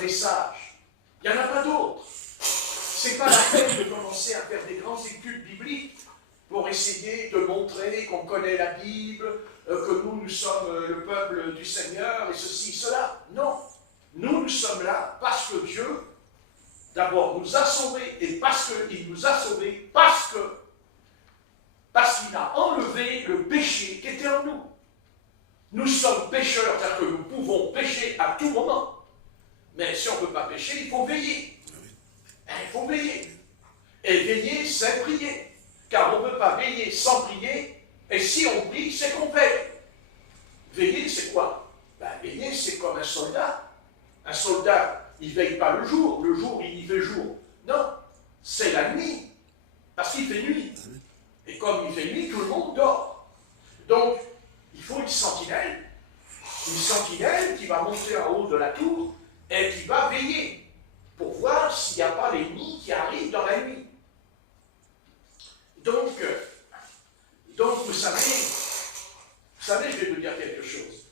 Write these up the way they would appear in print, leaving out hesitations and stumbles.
message. Il n'y en a pas d'autre. Ce n'est pas la peine de commencer à faire des grandes études bibliques pour essayer de montrer qu'on connaît la Bible, que nous sommes le peuple du Seigneur, et ceci, cela. Non. Nous sommes là parce que Dieu, d'abord, nous a sauvés, et parce qu'il nous a sauvés, parce qu'il a enlevé le péché qui était en nous. Nous sommes pécheurs, c'est-à-dire que nous pouvons pécher à tout moment. Mais si on ne peut pas pécher, il faut veiller. Il faut veiller. Et veiller, c'est prier. Car on ne peut pas veiller sans prier, et si on prie, c'est qu'on veille. Veiller, c'est quoi? Veiller, c'est comme un soldat. Un soldat, il ne veille pas le jour il y fait jour. Non, c'est la nuit, parce qu'il fait nuit. Et comme il fait nuit, tout le monde dort. Donc, il faut une sentinelle qui va monter en haut de la tour et qui va veiller pour voir s'il n'y a pas l'ennemi qui arrive dans la nuit. Donc vous savez, je vais vous dire quelque chose.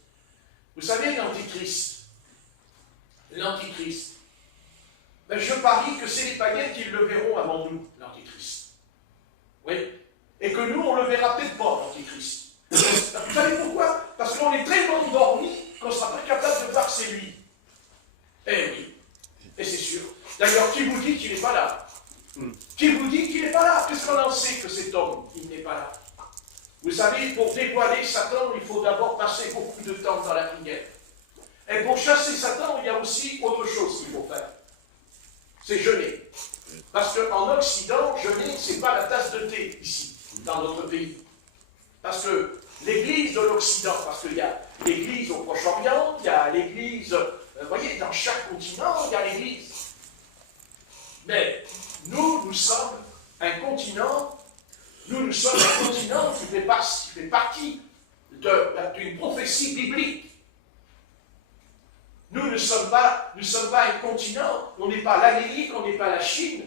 Vous savez, l'Antichrist, je parie que c'est les païens qui le verront avant nous, l'Antichrist. Oui. Et que nous, on ne le verra peut-être pas, l'Antichrist. Vous savez pourquoi? Parce qu'on est tellement endormis qu'on ne sera pas capable de voir que c'est lui. Eh oui, et c'est sûr. D'ailleurs, qui vous dit qu'il n'est pas là? Qui vous dit qu'il n'est pas là? Qu'est-ce qu'on en sait que cet homme, il n'est pas là? Vous savez, pour dévoiler Satan, il faut d'abord passer beaucoup de temps dans la prière. Et pour chasser Satan, il y a aussi autre chose qu'il faut faire. C'est jeûner. Parce qu'en Occident, jeûner, ce n'est pas la tasse de thé, ici, dans notre pays. Parce que l'église de l'Occident, parce qu'il y a l'église au Proche-Orient, il y a l'église, vous voyez, dans chaque continent, il y a l'église. Mais nous sommes un continent, qui fait partie d'une prophétie biblique. Nous ne sommes pas un continent, on n'est pas l'Amérique, on n'est pas la Chine,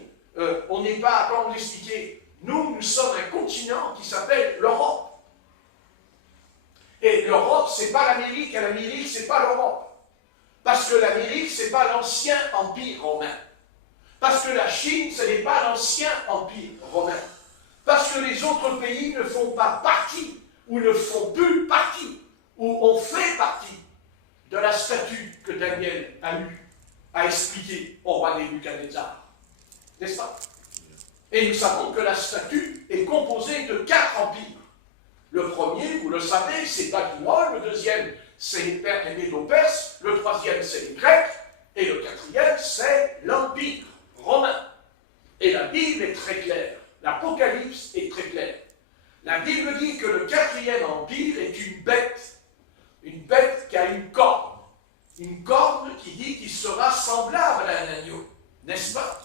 on n'est pas, comment l'expliquer, nous sommes un continent qui s'appelle l'Europe. Et l'Europe, ce n'est pas l'Amérique, et l'Amérique, ce n'est pas l'Europe. Parce que l'Amérique, ce n'est pas l'ancien empire romain. Parce que la Chine, ce n'est pas l'ancien empire romain. Parce que les autres pays ne font pas partie, ou ne font plus partie, ou ont fait partie de la statue que Daniel a expliquée au roi Nebuchadnezzar. N'est-ce pas? Et nous savons que la statue est composée de 4 empires. Le premier, vous le savez, c'est Babylone. Le deuxième, c'est les Médo-Perses. Le troisième, c'est les Grecs. Et le quatrième, c'est l'Empire romain. Et la Bible est très claire. L'Apocalypse est très clair. La Bible dit que le 4e empire est une bête qui a une corne qui dit qu'il sera semblable à un agneau, n'est-ce pas?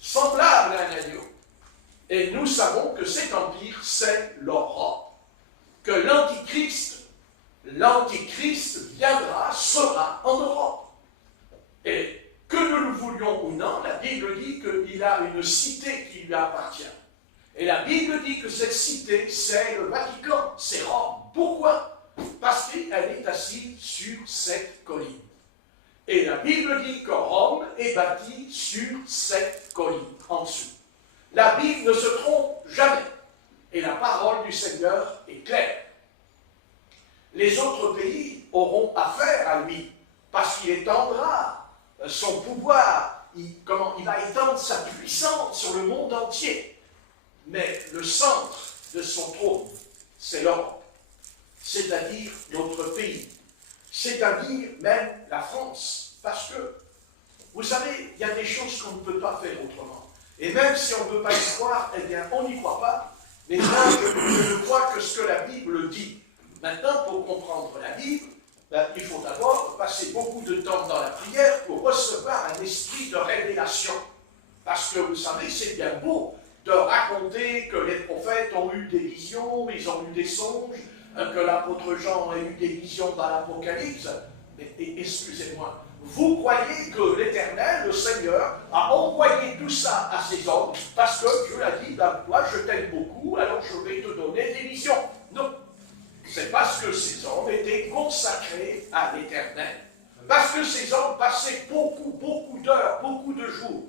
Semblable à un agneau. Et nous savons que cet empire, c'est l'Europe. Que l'Antichrist viendra, sera en Europe. Et que nous le voulions ou non, la Bible dit qu'il a une cité qui lui appartient. Et la Bible dit que cette cité, c'est le Vatican, c'est Rome. Pourquoi? Parce qu'elle est assise sur cette colline. Et la Bible dit que Rome est bâtie sur cette colline, en dessous. La Bible ne se trompe jamais. Et la parole du Seigneur est claire. Les autres pays auront affaire à lui, parce qu'il étendra son pouvoir, il va étendre sa puissance sur le monde entier. Mais le centre de son trône, c'est l'Europe, c'est-à-dire notre pays, c'est-à-dire même la France. Parce que, vous savez, il y a des choses qu'on ne peut pas faire autrement. Et même si on ne peut pas y croire, eh bien, on n'y croit pas. Mais moi, je ne crois que ce que la Bible dit. Maintenant, pour comprendre la Bible, il faut d'abord passer beaucoup de temps dans la prière pour recevoir un esprit de révélation. Parce que, vous savez, c'est bien beau de raconter que les prophètes ont eu des visions, ils ont eu des songes, que l'apôtre Jean a eu des visions dans l'Apocalypse. Mais excusez-moi, vous croyez que l'Éternel, le Seigneur, a envoyé tout ça à ses hommes parce que Dieu a dit, toi je t'aime beaucoup, alors je vais te donner des visions. Non, c'est parce que ces hommes étaient consacrés à l'Éternel. Parce que ces hommes passaient beaucoup d'heures, beaucoup de jours,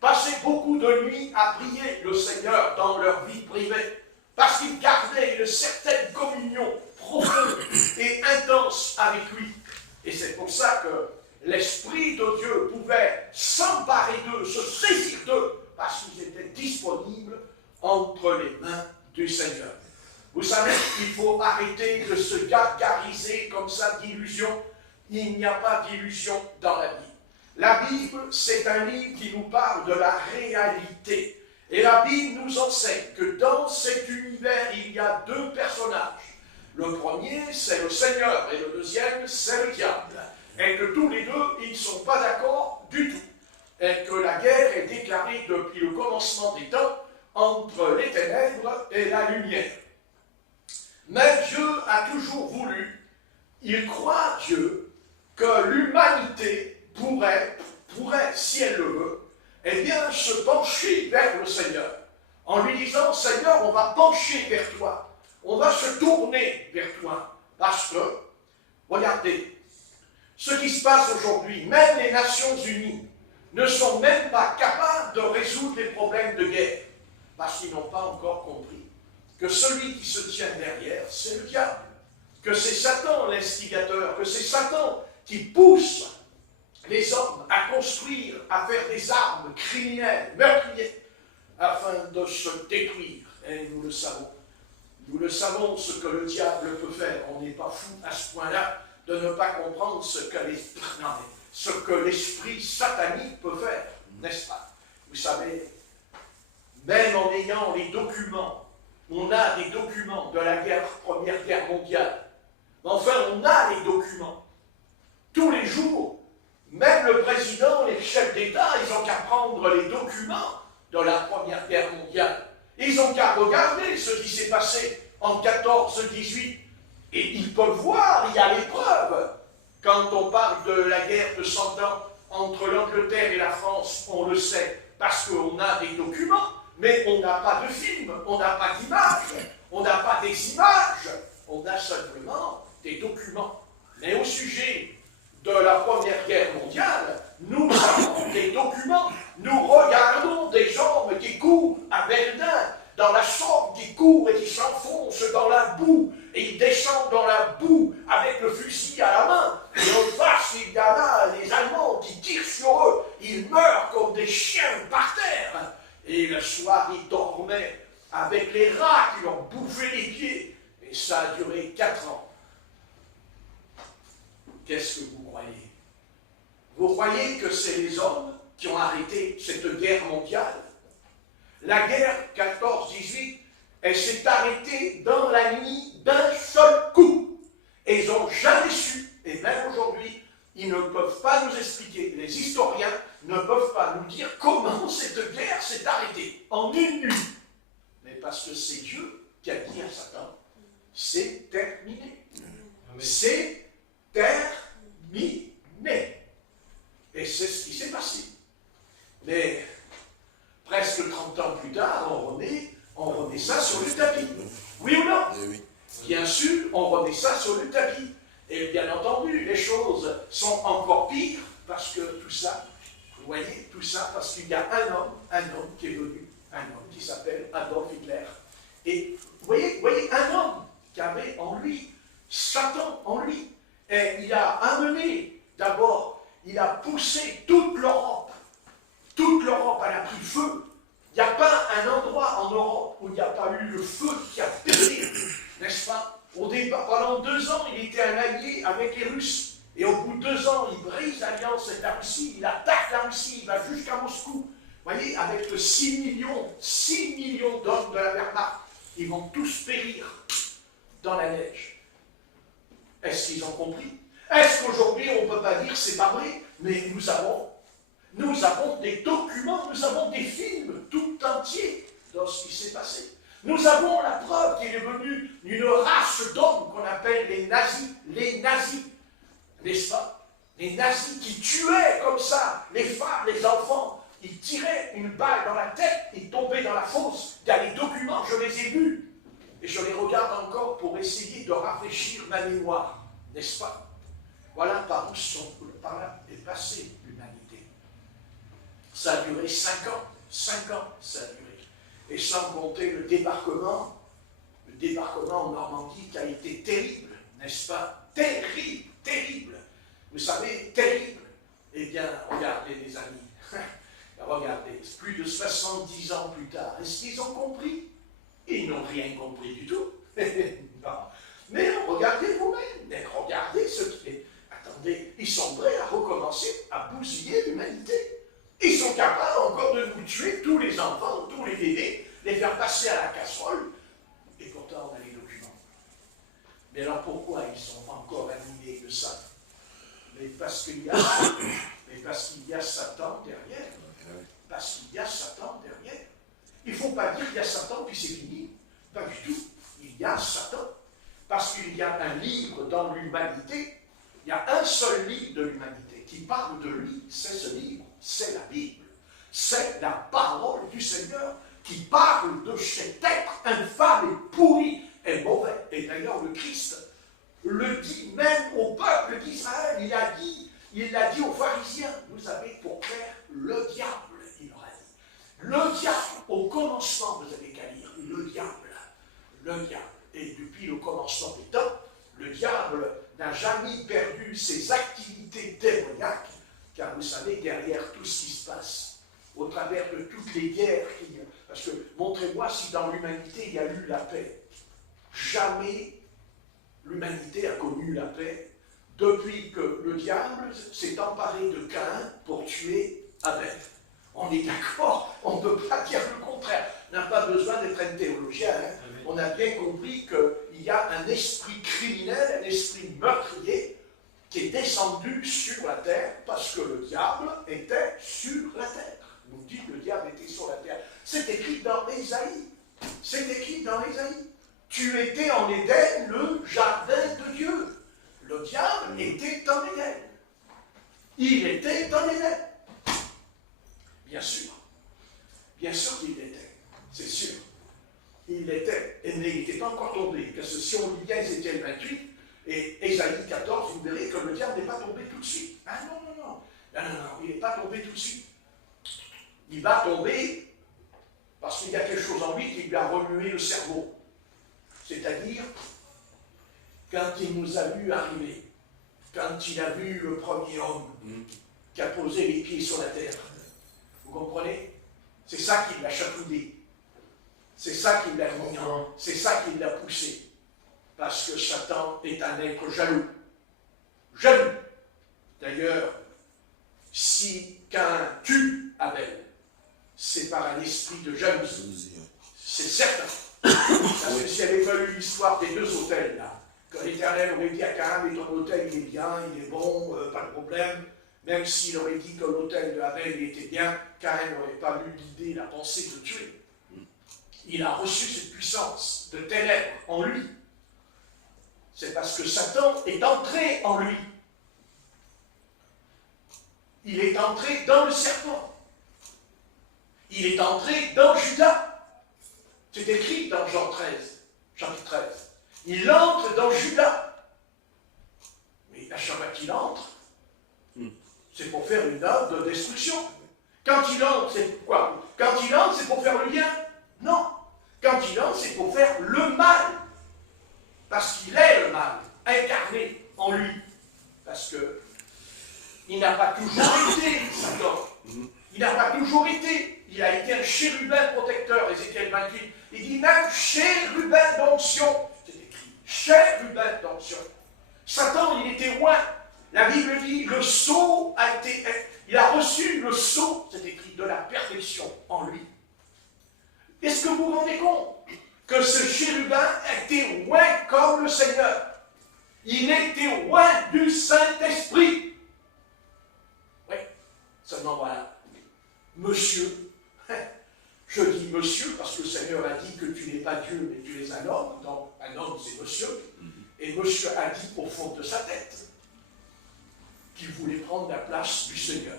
passaient beaucoup de nuits à prier le Seigneur dans leur vie privée, parce qu'ils gardaient une certaine communion profonde et intense avec lui. Et c'est pour ça que l'Esprit de Dieu pouvait s'emparer d'eux, se saisir d'eux, parce qu'ils étaient disponibles entre les mains du Seigneur. Vous savez, il faut arrêter de se gargariser comme ça d'illusions. Il n'y a pas d'illusion dans la Bible. La Bible, c'est un livre qui nous parle de la réalité. Et la Bible nous enseigne que dans cet univers, il y a deux personnages. Le premier, c'est le Seigneur, et le deuxième, c'est le diable. Et que tous les deux, ils ne sont pas d'accord du tout. Et que la guerre est déclarée depuis le commencement des temps entre les ténèbres et la lumière. Mais Dieu a toujours voulu, il croit Dieu, que l'humanité pourrait, si elle le veut, eh bien, se pencher vers le Seigneur, en lui disant, Seigneur, on va pencher vers toi, on va se tourner vers toi, parce que, regardez, ce qui se passe aujourd'hui, même les Nations Unies ne sont même pas capables de résoudre les problèmes de guerre, parce qu'ils n'ont pas encore compris que celui qui se tient derrière, c'est le diable, que c'est Satan l'instigateur, que c'est Satan qui pousse les hommes à construire, à faire des armes criminelles, meurtrières, afin de se détruire. Et nous le savons. Nous le savons ce que le diable peut faire. On n'est pas fou à ce point-là de ne pas comprendre ce que l'esprit satanique peut faire, n'est-ce pas? Vous savez, même en ayant les documents, on a des documents de la Première Guerre mondiale. Mais enfin, on a les documents. Tous les jours, même le président, les chefs d'État, ils n'ont qu'à prendre les documents de la Première Guerre mondiale. Ils n'ont qu'à regarder ce qui s'est passé en 14-18. Et ils peuvent voir, il y a les preuves. Quand on parle de la guerre de 100 ans entre l'Angleterre et la France, on le sait, parce qu'on a des documents. Mais on n'a pas de film, on n'a pas d'images, on n'a pas des images, on a simplement des documents. Mais au sujet de la Première Guerre mondiale, nous avons des documents. Nous regardons des hommes qui courent à Verdun, dans la Somme, qui courent et qui s'enfoncent dans la boue, et ils descendent dans la boue avec le fusil à la main. Et en face, il y a là les Allemands qui tirent sur eux. Ils meurent comme des chiens par terre. Et le soir, ils dormaient avec les rats qui leur bouffaient les pieds. Et ça a duré 4 ans. Qu'est-ce que vous croyez? Vous croyez que c'est les hommes qui ont arrêté cette guerre mondiale? La guerre 14-18, elle s'est arrêtée dans la nuit d'un seul coup. Et ils n'ont jamais su, et même aujourd'hui, ils ne peuvent pas nous expliquer, les historiens ne peuvent pas nous dire comment cette guerre s'est arrêtée en une nuit. Mais parce que c'est Dieu qui a dit à Satan, c'est terminé. C'est terminé. Et c'est ce qui s'est passé. Mais presque 30 ans plus tard, on remet ça sur le tapis. Oui ou non? Oui. Bien sûr, on remet ça sur le tapis. Et bien entendu, les choses sont encore pires parce que tout ça, vous voyez, tout ça parce qu'il y a un homme qui est venu, un homme qui s'appelle Adolf Hitler. Et vous voyez, un homme qui avait en lui, Satan en lui, et il a amené, d'abord, il a poussé toute l'Europe. Toute l'Europe, elle a pris feu. Il n'y a pas un endroit en Europe où il n'y a pas eu le feu qui a pété, n'est-ce pas? Au départ, pendant 2 ans, il était un allié avec les Russes. Et au bout de 2 ans, il brise l'alliance avec la Russie, il attaque la Russie, il va jusqu'à Moscou. Vous voyez, avec 6 millions d'hommes de la Wehrmacht, ils vont tous périr dans la neige. Est-ce qu'ils ont compris? Est-ce qu'aujourd'hui, on ne peut pas dire c'est pas vrai? Mais nous avons des documents, nous avons des films tout entiers de ce qui s'est passé. Nous avons la preuve qu'il est venu d'une race d'hommes qu'on appelle les nazis, n'est-ce pas? Les nazis qui tuaient comme ça les femmes, les enfants, ils tiraient une balle dans la tête, ils tombaient dans la fosse. Il y a les documents, je les ai vus, et je les regarde encore pour essayer de rafraîchir ma mémoire, n'est-ce pas? Voilà par là est passée l'humanité. Ça a duré 5 ans. 5 ans, ça a duré. Et sans compter le débarquement en Normandie qui a été terrible, n'est-ce pas? Terrible, terrible. Vous savez, terrible. Eh bien, regardez les amis, regardez, plus de 70 ans plus tard, est-ce qu'ils ont compris? Ils n'ont rien compris du tout. Non. Mais regardez vous-même, mais regardez ce qui est. Attendez, ils sont prêts à recommencer à bousiller l'humanité. Ils sont capables encore de nous tuer tous les enfants, tous les bébés, les faire passer à la casserole. Et pourtant, on a les documents. Mais alors pourquoi ils sont encore animés de ça? Mais parce qu'il y a Satan derrière. Parce qu'il y a Satan derrière. Il ne faut pas dire qu'il y a Satan puis c'est fini. Pas du tout. Il y a Satan. Parce qu'il y a un livre dans l'humanité. Il y a un seul livre de l'humanité qui parle de lui. C'est ce livre. C'est la Bible. C'est la parole du Seigneur qui parle de cet être infâme et pourri et mauvais. Et d'ailleurs, le Christ le dit même au peuple d'Israël. Il l'a dit aux pharisiens. Vous avez pour père le diable, il leur a dit. Le diable, au commencement, vous avez qu'à lire, le diable. Le diable. Et depuis le commencement des temps, le diable n'a jamais perdu ses activités démoniaques, car vous savez, derrière tout ce qui se passe, au travers de toutes les guerres, parce que montrez-moi si dans l'humanité il y a eu la paix. Jamais l'humanité a connu la paix depuis que le diable s'est emparé de Caïn pour tuer Abel. On est d'accord, on ne peut pas dire le contraire. On n'a pas besoin d'être un théologien. Hein. On a bien compris qu'il y a un esprit criminel, un esprit meurtrier qui est descendu sur la terre parce que le diable était sur la terre. On nous dit que le diable était sur la terre. C'est écrit dans Ésaïe. C'est écrit dans Ésaïe. Tu étais en Éden, le jardin de Dieu. Le diable était en Éden. Il était en Éden. Bien sûr. Bien sûr qu'il était. C'est sûr. Il était. Mais il n'était pas encore tombé. Parce que si on lit bien Ézéchiel 28 et Ésaïe 14, vous verrez que le diable n'est pas tombé tout de suite. Ah non, non, non. Non, non, non. Il n'est pas tombé tout de suite. Il va tomber parce qu'il y a quelque chose en lui qui lui a remué le cerveau. C'est-à-dire, quand il nous a vu arriver, quand il a vu le premier homme qui a posé les pieds sur la terre, vous comprenez? C'est ça qui l'a chapoudé. C'est ça qui l'a mis, c'est ça qui l'a poussé. Parce que Satan est un être jaloux. Jaloux. D'ailleurs, si Caïn tue Abel, c'est par un esprit de jalousie. C'est certain. Parce que si elle avait fallu l'histoire des deux autels, là, que l'Éternel aurait dit à Caïn, mais ton autel il est bien, il est bon, pas de problème, même s'il aurait dit que l'autel de Abel il était bien, Caïn n'aurait pas eu l'idée, la pensée de tuer. Il a reçu cette puissance de ténèbres en lui. C'est parce que Satan est entré en lui. Il est entré dans le serpent. Il est entré dans Judas. C'est écrit dans Jean 13, chapitre 13. Il entre dans Judas. Mais à chaque fois qu'il entre, c'est pour faire une œuvre de destruction. Quand il entre, c'est quoi? Quand il entre, c'est pour faire le bien? Non. Quand il entre, c'est pour faire le mal. Parce qu'il est le mal, incarné en lui. Parce que il n'a pas toujours été Satan. Il n'a pas toujours été. Il a été un chérubin protecteur, Ézéchiel 28. Il dit même chérubin d'onction. C'est écrit, chérubin d'onction. Satan, il était loin. La Bible dit, le sceau a été... Il a reçu le sceau, c'est écrit, de la perfection en lui. Est-ce que vous vous rendez compte que ce chérubin était loin comme le Seigneur? Il était loin du Saint-Esprit. Oui, seulement voilà. Monsieur, je dis monsieur parce que le Seigneur a dit que tu n'es pas Dieu, mais tu es un homme. Donc un homme, c'est monsieur. Et monsieur a dit au fond de sa tête qu'il voulait prendre la place du Seigneur.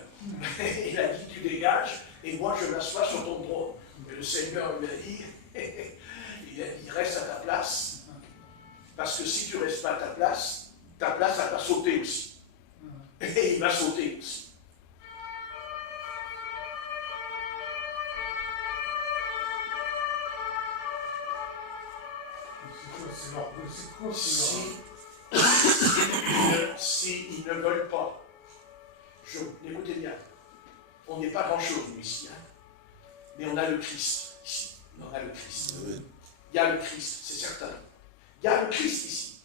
Il a dit, tu dégages, et moi je m'assois sur ton trône. Mais le Seigneur lui a dit, reste à ta place, parce que si tu ne restes pas à ta place, elle va sauter aussi. Et il va sauter aussi. Si ils ne veulent pas, écoutez bien, on n'est pas grand-chose, nous, ici, hein, mais on a le Christ, ici. On a le Christ. Il y a le Christ, c'est certain. Il y a le Christ ici.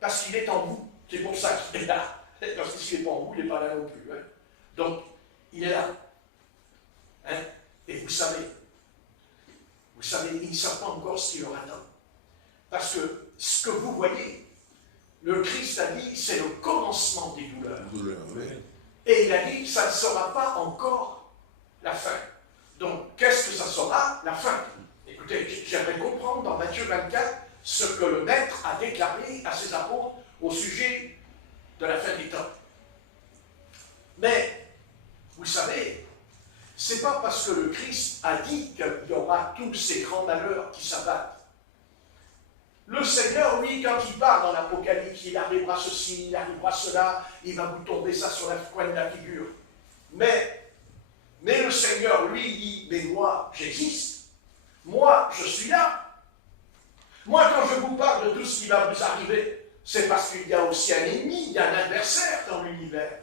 Parce qu'il est en vous. C'est pour ça qu'il est là. Parce que s'il n'est pas en vous, il n'est pas là non plus. Hein. Donc, il est là. Hein. Et vous savez, ils ne savent pas encore ce qui leur attend. Parce que ce que vous voyez, le Christ a dit, c'est le commencement des douleurs. Et il a dit, ça ne sera pas encore la fin. Donc, qu'est-ce que ça sera? La fin. Écoutez, j'aimerais comprendre dans Matthieu 24 ce que le Maître a déclaré à ses apôtres au sujet de la fin des temps. Mais, vous savez, c'est pas parce que le Christ a dit qu'il y aura tous ces grands malheurs qui s'abattent. Le Seigneur, lui, quand il part dans l'Apocalypse, il arrivera ceci, il arrivera cela, il va vous tomber ça sur la coin de la figure. Mais le Seigneur, lui, dit, mais moi, j'existe. Moi, je suis là. Moi, quand je vous parle de tout ce qui va vous arriver, c'est parce qu'il y a aussi un ennemi, il y a un adversaire dans l'univers.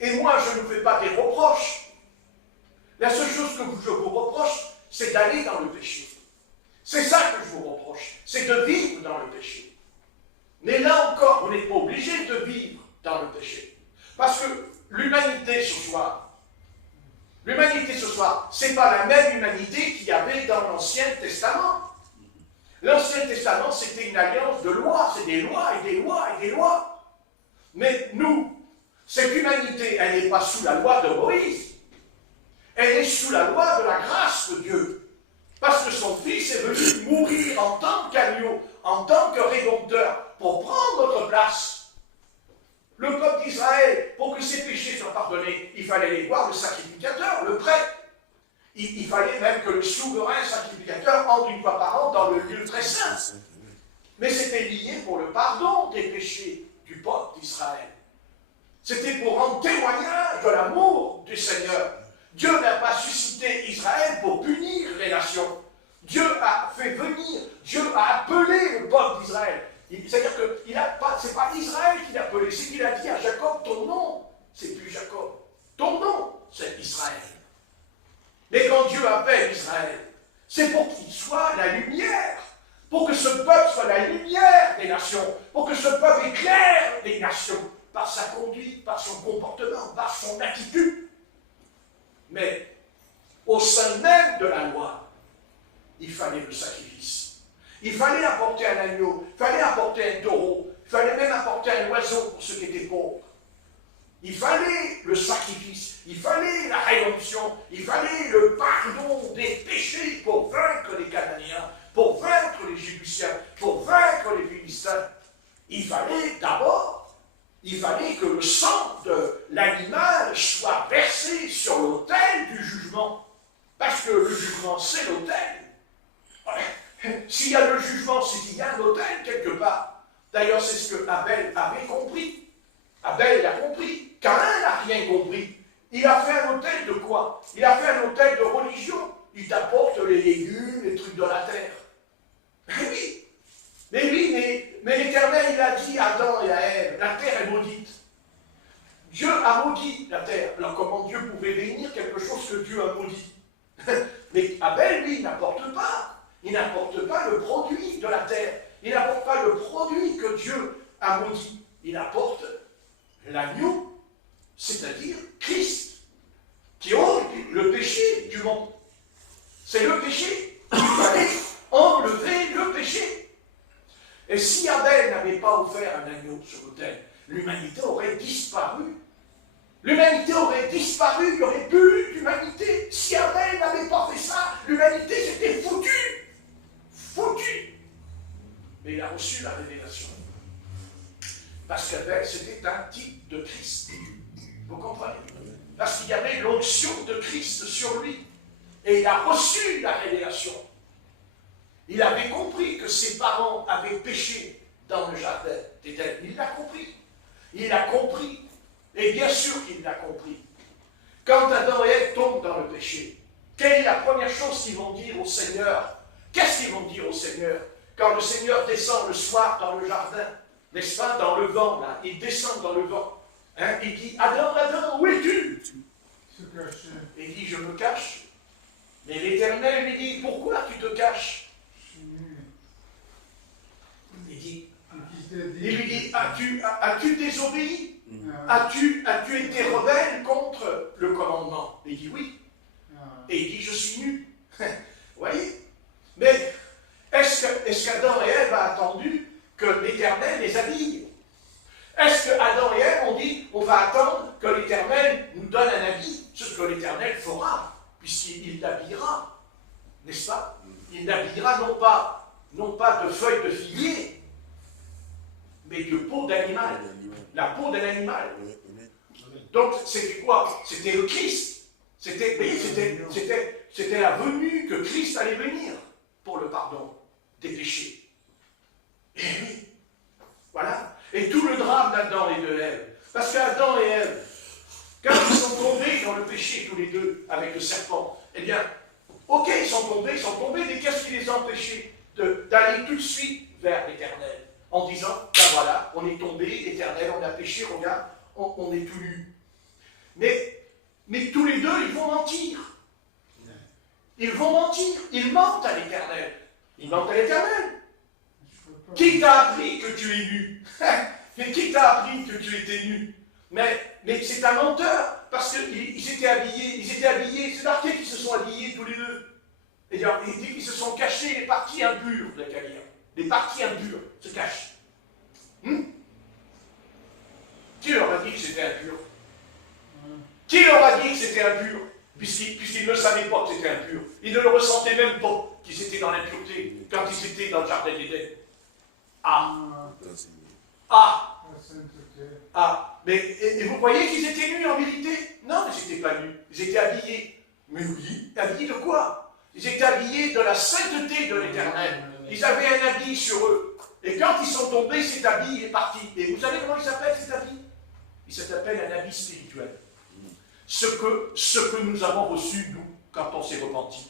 Et moi, je ne fais pas des reproches. La seule chose que je vous reproche, c'est d'aller dans le péché. C'est ça que je vous reproche, c'est de vivre dans le péché. Mais là encore, vous n'êtes pas obligé de vivre dans le péché. Parce que l'humanité ce soir, ce n'est pas la même humanité qu'il y avait dans l'Ancien Testament. L'Ancien Testament, c'était une alliance de lois, c'est des lois et des lois et des lois. Mais nous, cette humanité, elle n'est pas sous la loi de Moïse. Elle est sous la loi de la grâce de Dieu. Parce que son Fils est venu mourir en tant qu'agneau, en tant que rédempteur, pour prendre notre place. Le peuple d'Israël, pour que ses péchés soient pardonnés, il fallait aller voir le sacrificateur, le prêtre. Il fallait même que le souverain sacrificateur entre une fois par an dans le lieu très saint. Mais c'était lié pour le pardon des péchés du peuple d'Israël. C'était pour rendre témoignage de l'amour du Seigneur. Dieu n'a pas suscité Israël pour punir les nations. Dieu a fait venir, Dieu a appelé le peuple d'Israël. C'est-à-dire que ce n'est pas Israël qui l'a appelé, c'est qu'il a dit à Jacob, ton nom, c'est plus Jacob. Ton nom, c'est Israël. Mais quand Dieu appelle Israël, c'est pour qu'il soit la lumière, pour que ce peuple soit la lumière des nations, pour que ce peuple éclaire les nations, par sa conduite, par son comportement, par son attitude. Mais au sein même de la loi, il fallait le sacrifice. Il fallait apporter un agneau, il fallait apporter un taureau, il fallait même apporter un oiseau pour ceux qui étaient pauvres. Il fallait le sacrifice, il fallait la rédemption, il fallait le pardon des péchés pour vaincre les Cananéens, pour vaincre les Jébusiens, pour vaincre les Philistins. Il fallait que le sang de l'animal soit versé sur l'autel du jugement. Parce que le jugement, c'est l'autel. S'il y a le jugement, c'est qu'il y a un autel quelque part. D'ailleurs, c'est ce que Abel avait compris. Abel a compris. Caïn n'a rien compris. Il a fait un autel de quoi? Il a fait un autel de religion. Il t'apporte les légumes, les trucs de la terre. Mais oui. Mais l'Éternel, il a dit à Adam et à Ève, la terre est maudite. Dieu a maudit la terre. Alors comment Dieu pouvait bénir quelque chose que Dieu a maudit? Mais Abel, lui, il n'apporte pas. Il n'apporte pas le produit de la terre. Il n'apporte pas le produit que Dieu a maudit. Il apporte l'agneau, c'est-à-dire Christ, qui ôte le péché du monde. C'est le péché. Il fallait enlever le péché. Et si Abel n'avait pas offert un agneau sur l'autel, l'humanité aurait disparu. L'humanité aurait disparu, il n'y aurait plus d'humanité. Si Abel n'avait pas fait ça, l'humanité s'était foutue. Foutue. Mais il a reçu la révélation. Parce qu'Abel, c'était un type de Christ. Vous comprenez? Parce qu'il y avait l'onction de Christ sur lui. Et il a reçu la révélation. Il avait compris que ses parents avaient péché dans le jardin d'Éden. Il l'a compris. Il a compris Et bien sûr qu'il l'a compris. Quand Adam et Ève tombent dans le péché, quelle est la première chose qu'ils vont dire au Seigneur? Qu'est-ce qu'ils vont dire au Seigneur? Quand le Seigneur descend le soir dans le jardin, n'est-ce pas, dans le vent, là, il descend dans le vent. Hein, il dit, Adam, Adam, où es-tu? Et il dit, je me cache. Mais l'Éternel lui dit, pourquoi tu te caches? Il lui dit, as-tu désobéi? As-tu été rebelle contre le commandement? Il dit oui. Et il dit, je suis nu. Vous voyez? Mais est-ce qu'Adam et Ève a attendu que l'Éternel les habille? Est-ce que Adam et Ève ont dit, on va attendre que l'Éternel nous donne un habit? Ce que l'Éternel fera, puisqu'il l'habillera. N'est-ce pas? Il l'habillera non pas de feuilles de figuier, mais de peau d'animal. La peau d'un animal. Donc, c'était quoi? C'était le Christ. C'était la venue que Christ allait venir pour le pardon des péchés. Et oui, voilà. Et tout le drame d'Adam et de Ève. Parce qu'Adam et Ève, quand ils sont tombés dans le péché tous les deux avec le serpent, eh bien, ok, ils sont tombés, mais qu'est-ce qui les a empêchés d'aller tout de suite vers l'Éternel? En disant, ben voilà, on est tombé, Éternel, on a péché, regarde, on est tout nu. Mais tous les deux, ils vont mentir. Ils vont mentir, ils mentent à l'Éternel. Ils mentent à l'Éternel. Qui t'a appris que tu es nu? Mais qui t'a appris que tu étais nu? Mais c'est un menteur, parce qu'ils étaient habillés, c'est marqué qu'ils se sont habillés tous les deux. Et il dit qu'ils se sont cachés les parties impures de la carrière. Les parties impures se cachent. Qui leur a dit que c'était impur? Qui leur a dit que c'était impur? Puisqu'ils ne savaient pas que c'était impur. Ils ne le ressentaient même pas qu'ils étaient dans l'impureté quand ils étaient dans le jardin d'Éden. Mais et vous croyez qu'ils étaient nus en vérité? Non, ils n'étaient pas nus. Ils étaient habillés. Mais oui, habillés de quoi? Ils étaient habillés de la sainteté de l'Éternel. Ils avaient un habit sur eux. Et quand ils sont tombés, cet habit il est parti. Et vous savez comment il s'appelle cet habit? Il s'appelle un habit spirituel. Ce que nous avons reçu, nous, quand on s'est repenti.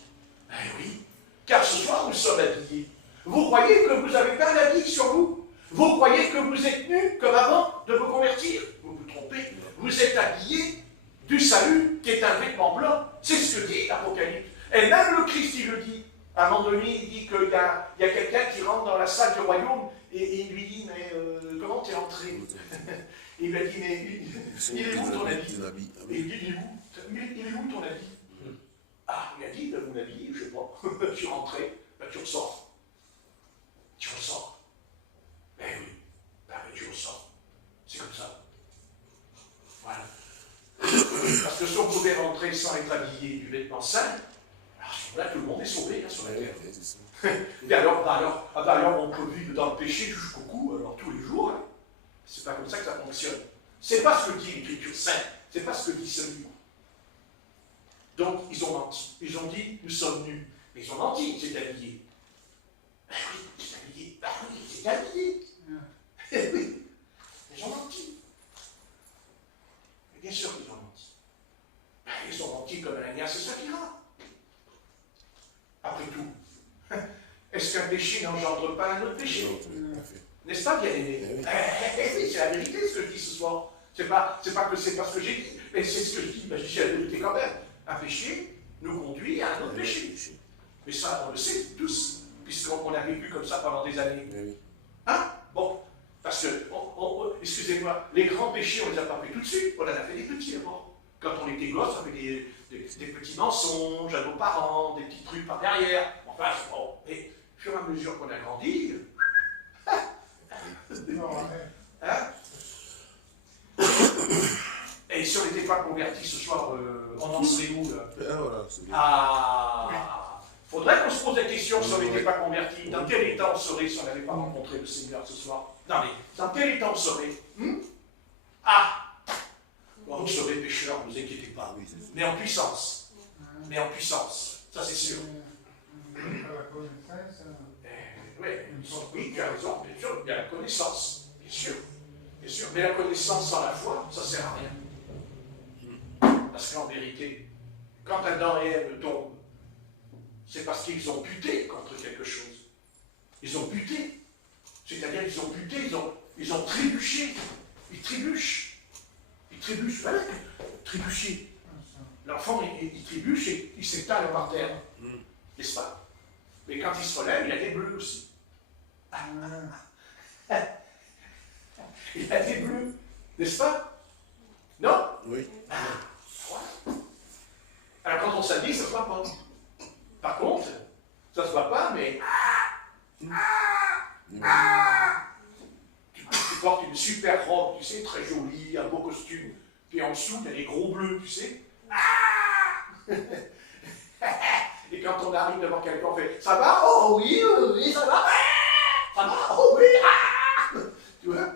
Ben oui, car ce soir, nous sommes habillés. Vous croyez que vous n'avez pas d'habit sur vous? Vous croyez que vous êtes nus comme avant de vous convertir? Vous vous trompez. Vous êtes habillés du salut qui est un vêtement blanc. C'est ce que dit l'Apocalypse. Et même le Christ, il le dit. À un moment donné, il dit qu'il y a quelqu'un qui rentre dans la salle du royaume et il lui dit, mais comment t'es entré? Il lui a dit, mais il est où ton habit? Et il dit, il est où ton habit? Ah, il a dit, ben, mon habit, je sais pas. Je suis rentré, ben, tu ressors. Tu ressors. Ben oui, ben, tu ressors. C'est comme ça. Voilà. Parce que si on pouvait rentrer sans être habillé du vêtement sain, là, tout le monde est sauvé hein, sur la terre. Et alors, on peut vivre dans le péché jusqu'au cou, alors tous les jours. Hein. C'est pas comme ça que ça fonctionne. C'est pas ce que dit l'Écriture sainte. C'est pas ce que dit ce livre. Donc, ils ont menti. Ils ont dit, nous sommes nus. Mais ils ont menti, c'est habillé. Ben oui, c'est habillé. Ben oui, c'est habillé. Eh oui, ils ont menti. Mais bien sûr qu'ils ont menti. Ben, ils ont menti comme Ananias et Saphira. Après tout, est-ce qu'un péché n'engendre pas un autre péché? N'est-ce pas, bien aimé? Oui, c'est la vérité ce que je dis ce soir. C'est pas que c'est pas ce que j'ai dit, mais c'est ce que je dis. Ben, je dis la vérité quand même. Un péché nous conduit à un autre péché. Mais ça, on le sait tous, puisqu'on a vécu comme ça pendant des années. Hein? Bon, parce que, excusez-moi, les grands péchés, on ne les a pas fait tout de suite, on en a fait des petits avant. Quand on était gosse, on avait des petits mensonges à nos parents, des petits trucs par derrière. Enfin, bon, et au fur et à mesure qu'on a grandi, hein? Et si on n'était pas convertis ce soir, on en serait où là? Faudrait qu'on se pose la question si on n'était pas convertis. Dans quel état on serait si on n'avait pas rencontré le Seigneur ce soir? Non mais, dans quel état on serait? Bon, vous serez pécheurs, ne vous inquiétez pas. Mais en puissance. Mais en puissance. Ça c'est sûr. Oui, tu as raison, bien sûr, il y a la connaissance. Bien sûr. Bien sûr, mais la connaissance sans la foi, ça ne sert à rien. Parce qu'en vérité, quand Adam et Ève tombent, c'est parce qu'ils ont buté contre quelque chose. Ils ont buté. C'est-à-dire qu'ils ont buté, ils ont trébuché. Ils trébuchent. Ils trébuchent. Voilà, trébucher. L'enfant, il trébuche et il s'étale par terre. N'est-ce pas? Mais quand il se relève, il a des bleus aussi. Il a des bleus. N'est-ce pas? Non? Oui. Voilà. Alors quand on s'habille, ça ne se voit pas. Par contre, ça ne se voit pas, mais... Tu portes une super robe, tu sais, très jolie, un beau costume. Puis en dessous, il y a des gros bleus, tu sais. Et quand on arrive devant quelqu'un, on fait « Ça va? Oh oui, oui, ça va? Ça va? Oh oui! » Tu vois?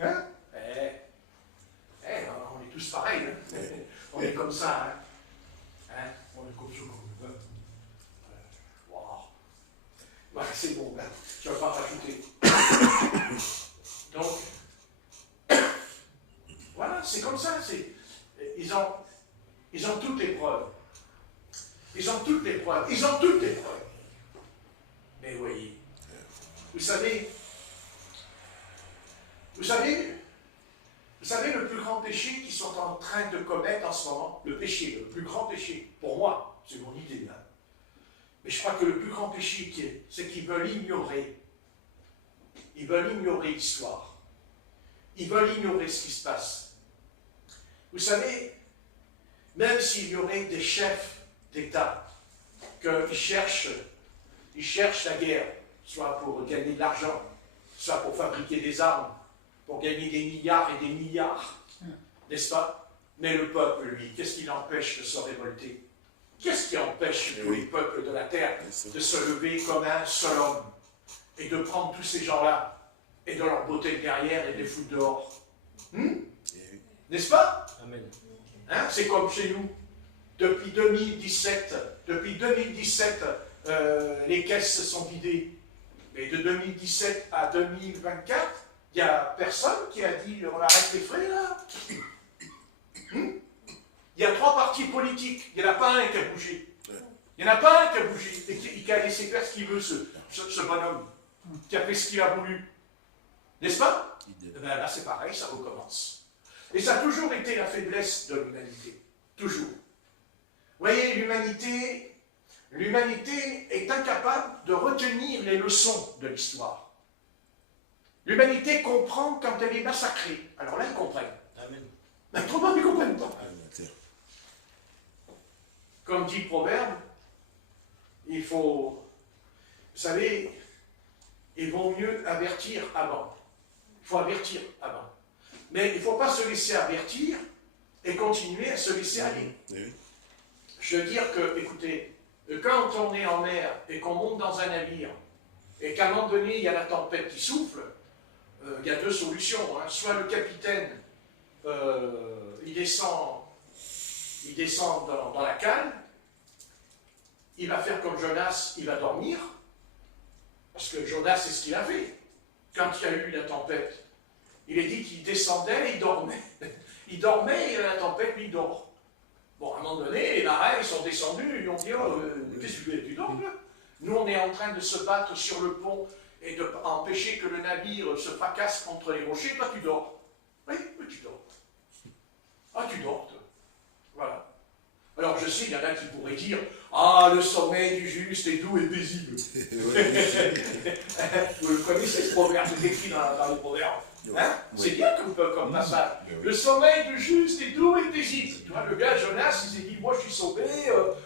Hein? On est tous pareils. Hein? On est comme ça. Hein? On est comme ça. Wow. Ouais, c'est bon, hein? Je ne vais pas rajouter. Donc, voilà, c'est comme ça. Ils ont toutes les preuves. Ils ont toutes les preuves. Ils ont toutes les preuves. Mais voyez, vous savez, le plus grand péché qu'ils sont en train de commettre en ce moment, le plus grand péché, pour moi, c'est mon idée là. Mais je crois que le plus grand péché, c'est qu'ils veulent ignorer. Ils veulent ignorer l'histoire. Ils veulent ignorer ce qui se passe. Vous savez, même s'il y aurait des chefs d'État qu'ils cherchent la guerre, soit pour gagner de l'argent, soit pour fabriquer des armes, pour gagner des milliards et des milliards, n'est-ce pas? Mais le peuple, lui, qu'est-ce qui l'empêche de se révolter? Qu'est-ce qui empêche tous les peuples de la terre de se lever comme un seul homme et de prendre tous ces gens-là et de leur botter le derrière et de les foutre dehors? N'est-ce pas? Amen. Hein? C'est comme chez nous. Depuis 2017, les caisses se sont vidées. Mais de 2017 à 2024, il n'y a personne qui a dit on arrête les frais là. Il y a 3 partis politiques, il n'y en a pas un qui a bougé. Il n'y en a pas un qui a bougé et qui a laissé faire ce qu'il veut, ce bonhomme, qui a fait ce qu'il a voulu. N'est-ce pas? Ben là c'est pareil, ça recommence. Et ça a toujours été la faiblesse de l'humanité. Toujours. Vous voyez, l'humanité est incapable de retenir les leçons de l'histoire. L'humanité comprend quand elle est massacrée. Alors là, ils comprennent. Amen. Mais autrement, ils ne comprennent pas. Comme dit le proverbe, il faut, vous savez, il vaut mieux avertir avant. Il faut avertir avant. Mais il ne faut pas se laisser avertir et continuer à se laisser aller. Je veux dire que, écoutez, quand on est en mer et qu'on monte dans un navire et qu'à un moment donné, il y a la tempête qui souffle, il y a 2 solutions. Hein. Soit le capitaine, il descend dans la cale, il va faire comme Jonas, il va dormir, parce que Jonas, c'est ce qu'il a fait. Quand il y a eu la tempête, il est dit qu'il descendait et il dormait. Il dormait et la tempête lui dort. Bon, à un moment donné, les marins, ils sont descendus, ils ont dit, oh, qu'est-ce que tu dors là? Nous, on est en train de se battre sur le pont et d'empêcher que le navire se fracasse contre les rochers. Toi, tu dors. Oui, tu dors. Ah, tu dors, toi. Voilà. Alors, je sais, il y en a qui pourraient dire, ah, le sommeil du juste est doux et paisible. Vous connaissez ce proverbe, c'est écrit dans les proverbes. Hein? C'est bien comme passage. Le sommeil du juste est doux et paisible. Tu vois, le gars Jonas, il s'est dit, moi je suis sauvé,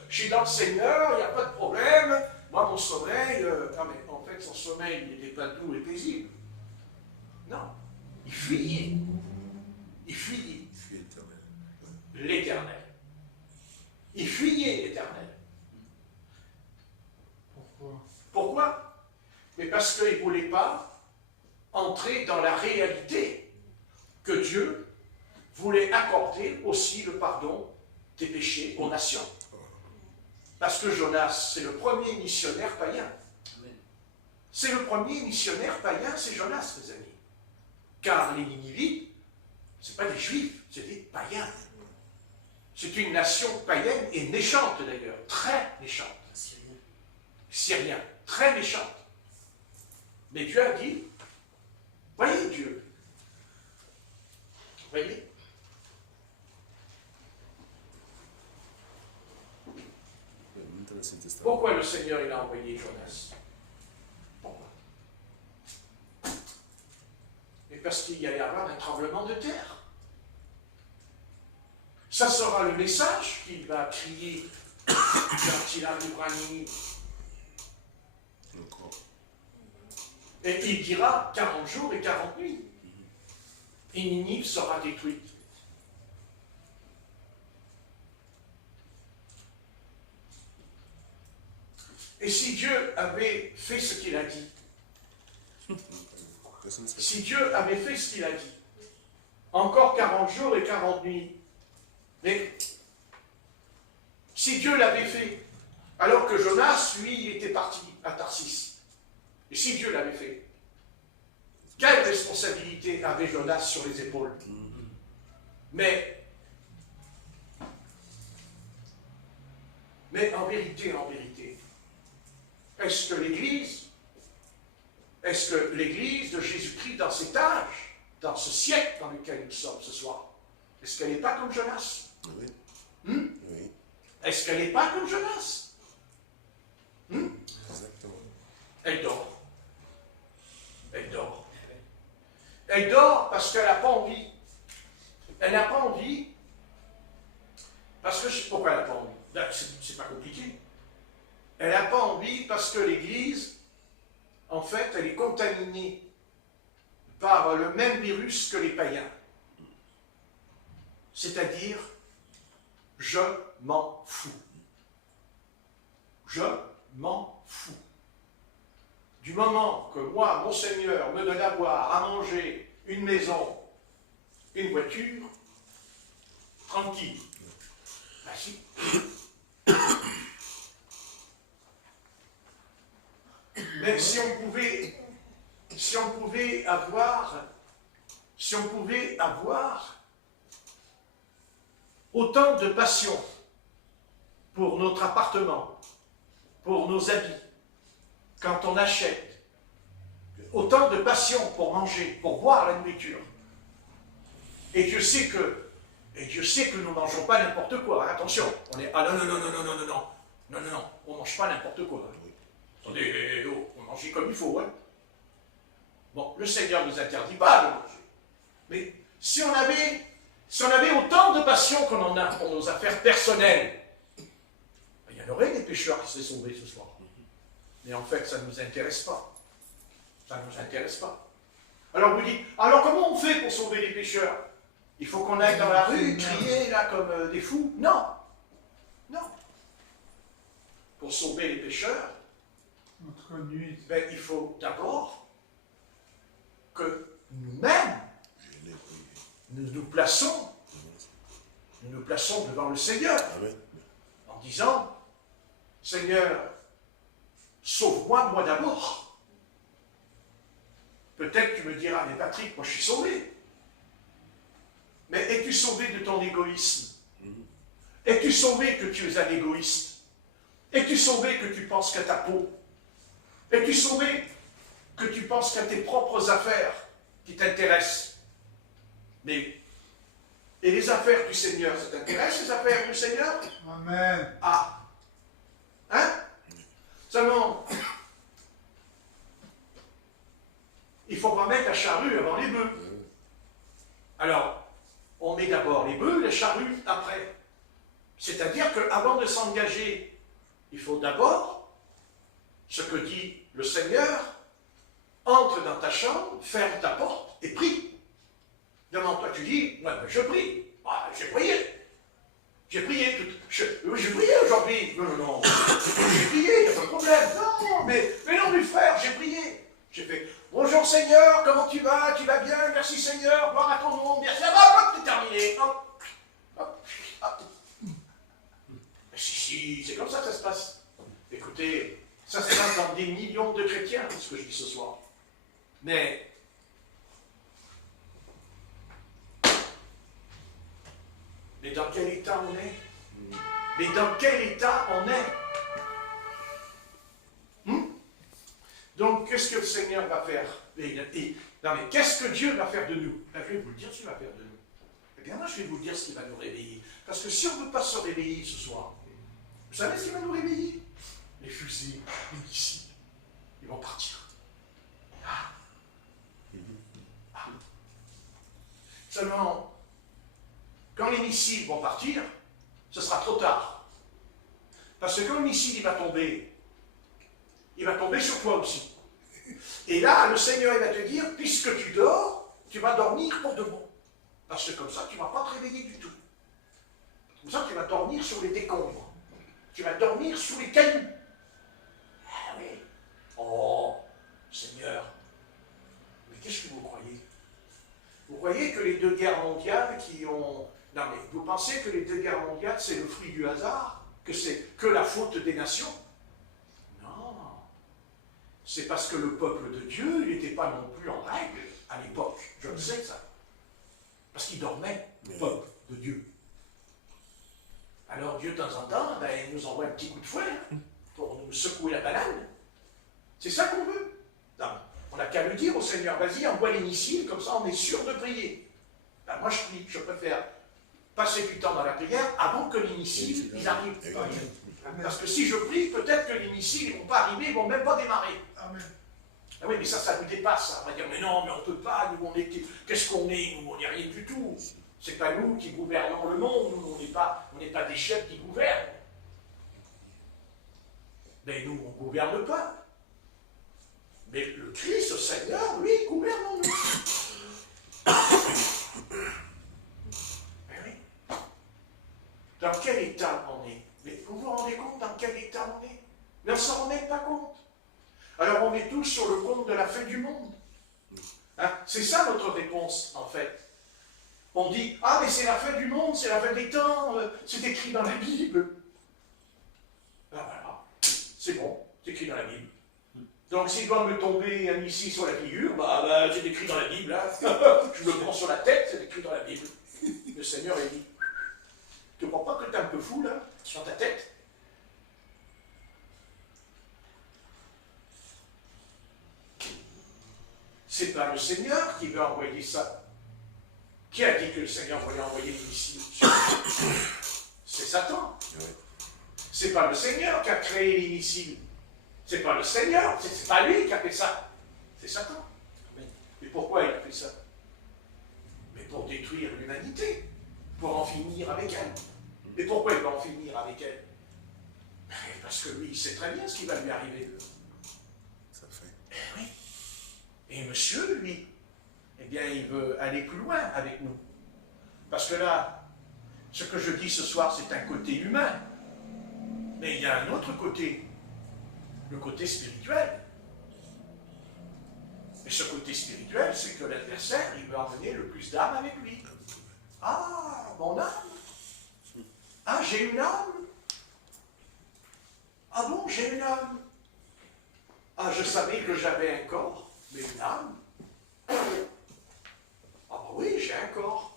je suis dans le Seigneur, il n'y a pas de problème. Moi, mon sommeil, non mais en fait, son sommeil n'était pas doux et paisible. Non, il fuyait. Il fuyait l'Éternel. Il fuyait l'Éternel. Pourquoi? Mais parce qu'il ne voulait pas entrer dans la réalité que Dieu voulait accorder aussi le pardon des péchés aux nations. Parce que Jonas, c'est le premier missionnaire païen. C'est le premier missionnaire païen, c'est Jonas, mes amis. car les Ninivites, ce pas des Juifs, c'est des païens. C'est une nation païenne et méchante d'ailleurs, très méchante. Syriens, très méchante. Mais Dieu a dit, voyez Dieu, voyez. Pourquoi le Seigneur il a envoyé Jonas? Pourquoi? Et parce qu'il y allait y avoir un tremblement de terre. Ça sera le message qu'il va crier quand il arrivera à Ninive. Et il dira 40 jours et 40 nuits. Et Ninive sera détruite. Et si Dieu avait fait ce qu'il a dit, si Dieu avait fait ce qu'il a dit, encore 40 jours et 40 nuits, mais si Dieu l'avait fait, alors que Jonas, lui, était parti à Tarsis, et si Dieu l'avait fait, quelle responsabilité avait Jonas sur les épaules? Mais en vérité, est-ce que l'Église de Jésus-Christ dans cet âge, dans ce siècle dans lequel nous sommes ce soir, est-ce qu'elle n'est pas comme Jonas? Oui. Oui. Est-ce qu'elle n'est pas comme Jonas? Exactement. Elle dort. Elle dort. Elle dort parce qu'elle n'a pas envie. Elle n'a pas envie parce que... Pourquoi elle n'a pas envie? C'est pas compliqué. Elle n'a pas envie parce que l'Église, en fait, elle est contaminée par le même virus que les païens. C'est-à-dire, je m'en fous. Je m'en fous. Du moment que moi, mon Seigneur, me donne à boire, à manger, une maison, une voiture, tranquille. Ben si. Mais si on pouvait avoir autant de passion pour notre appartement, pour nos habits, quand on achète, autant de passion pour manger, pour boire la nourriture. Et Dieu sait que nous ne mangeons pas n'importe quoi. Attention, on est... Ah non, on ne mange pas n'importe quoi. Attendez, on mange comme il faut. Hein. Bon, le Seigneur ne nous interdit pas de manger. Mais si on avait autant de passion qu'on en a pour nos affaires personnelles, il y en aurait des pécheurs qui seraient sauvés ce soir. Mais en fait, ça ne nous intéresse pas. Ça ne nous intéresse pas. Alors vous dites, alors comment on fait pour sauver les pécheurs? Il faut qu'on aille dans la rue, crier là comme des fous? Non. Non. Pour sauver les pécheurs, il faut d'abord que nous-mêmes, nous nous plaçons devant le Seigneur en disant, Seigneur, sauve-moi, moi d'abord. Peut-être tu me diras, mais Patrick, moi je suis sauvé. Mais es-tu sauvé de ton égoïsme? Es-tu sauvé que tu es un égoïste? Es-tu sauvé que tu penses qu'à ta peau? Es-tu sauvé que tu penses qu'à tes propres affaires qui t'intéressent? Mais, et les affaires du Seigneur, ça t'intéresse les affaires du Seigneur? Amen. Ah. Hein? Seulement, il ne faut pas mettre la charrue avant les bœufs. Alors, on met d'abord les bœufs, les charrues après. C'est-à-dire qu'avant de s'engager, il faut d'abord, ce que dit le Seigneur, entre dans ta chambre, ferme ta porte et prie. Demande-toi, tu dis, ouais, je prie. Ah, j'ai prié. J'ai prié. J'ai prié aujourd'hui. Non. J'ai prié, il n'y a pas de problème. Non, mais non, mes frères, j'ai prié. J'ai fait, bonjour Seigneur, comment tu vas? Tu vas bien? Merci Seigneur, gloire à ton nom. Merci. Ah, c'est terminé. Hop. Si, c'est comme ça que ça se passe. Écoutez, ça se passe dans des millions de chrétiens, c'est ce que je dis ce soir. Mais Mais dans quel état on est? Mais dans quel état on est? Donc, qu'est-ce que le Seigneur va faire? Non, mais qu'est-ce que Dieu va faire de nous? Je vais vous le dire ce qu'il va faire de nous. Eh bien, moi, je vais vous dire ce qui va nous réveiller. Parce que si on ne veut pas se réveiller ce soir, vous savez ce qui va nous réveiller? Les fusils, les missiles, ils vont partir. Seulement, quand les missiles vont partir, ce sera trop tard. Parce que quand le missile il va tomber sur toi aussi. Et là, le Seigneur il va te dire, puisque tu dors, tu vas dormir pour de bon. Parce que comme ça, tu ne vas pas te réveiller du tout. Comme ça, tu vas dormir sur les décombres. Tu vas dormir sous les cailloux. Ah oui. Oh, Seigneur. Mais qu'est-ce que vous croyez? Vous croyez que les deux guerres mondiales qui ont... Non mais vous pensez que les deux guerres mondiales, c'est le fruit du hasard? Que c'est que la faute des nations? Non. C'est parce que le peuple de Dieu, il n'était pas non plus en règle à l'époque. Je le sais ça. Parce qu'il dormait, le peuple de Dieu. Alors Dieu, de temps en temps, il nous envoie un petit coup de fouet pour nous secouer la banane. C'est ça qu'on veut. Non. On n'a qu'à le dire au Seigneur, vas-y, envoie les missiles, comme ça on est sûr de prier. Ben, moi je prie, je préfère passer du temps dans la prière avant que les missiles ils arrivent. Parce que si je prie, peut-être que les missiles ne vont pas arriver, ils ne vont même pas démarrer. Amen. Ah oui, mais ça nous dépasse. Ça. On va dire, mais non, mais on ne peut pas, nous, qu'est-ce qu'on est? Nous, on n'est rien du tout. C'est pas nous qui gouvernons le monde, nous, on n'est pas des chefs qui gouvernent. Mais nous, on ne gouverne pas. Mais le Christ, le Seigneur, lui, gouverne en nous. Mais oui. Dans quel état on est? Mais vous vous rendez compte dans quel état on est? Mais on ne s'en rend même pas compte. Alors on est tous sur le compte de la fin du monde. Hein? C'est ça notre réponse, en fait. On dit, ah mais c'est la fin du monde, c'est la fin des temps, c'est écrit dans la Bible. Ben voilà, c'est bon, c'est écrit dans la Bible. Donc s'il doit me tomber un missile sur la figure, c'est écrit dans la Bible, hein. Je le prends sur la tête, c'est écrit dans la Bible. Le Seigneur a dit, tu ne crois pas que tu es un peu fou là, sur ta tête? C'est pas le Seigneur qui veut envoyer ça. Qui a dit que le Seigneur voulait envoyer les missiles? C'est Satan. C'est pas le Seigneur qui a créé les missiles. C'est pas le Seigneur, c'est pas lui qui a fait ça. C'est Satan. Mais pourquoi il a fait ça? Mais pour détruire l'humanité, pour en finir avec elle. Mais pourquoi il va en finir avec elle? Parce que lui, il sait très bien ce qui va lui arriver. Ça fait. Eh oui. Et monsieur, lui, eh bien, il veut aller plus loin avec nous. Parce que là, ce que je dis ce soir, c'est un côté humain. Mais il y a un autre côté. Le côté spirituel. Et ce côté spirituel, c'est que l'adversaire, il veut emmener le plus d'âmes avec lui. Ah, mon âme. Ah, j'ai une âme. Ah bon, j'ai une âme. Ah, je savais que j'avais un corps, mais une âme. Ah bah oui, j'ai un corps.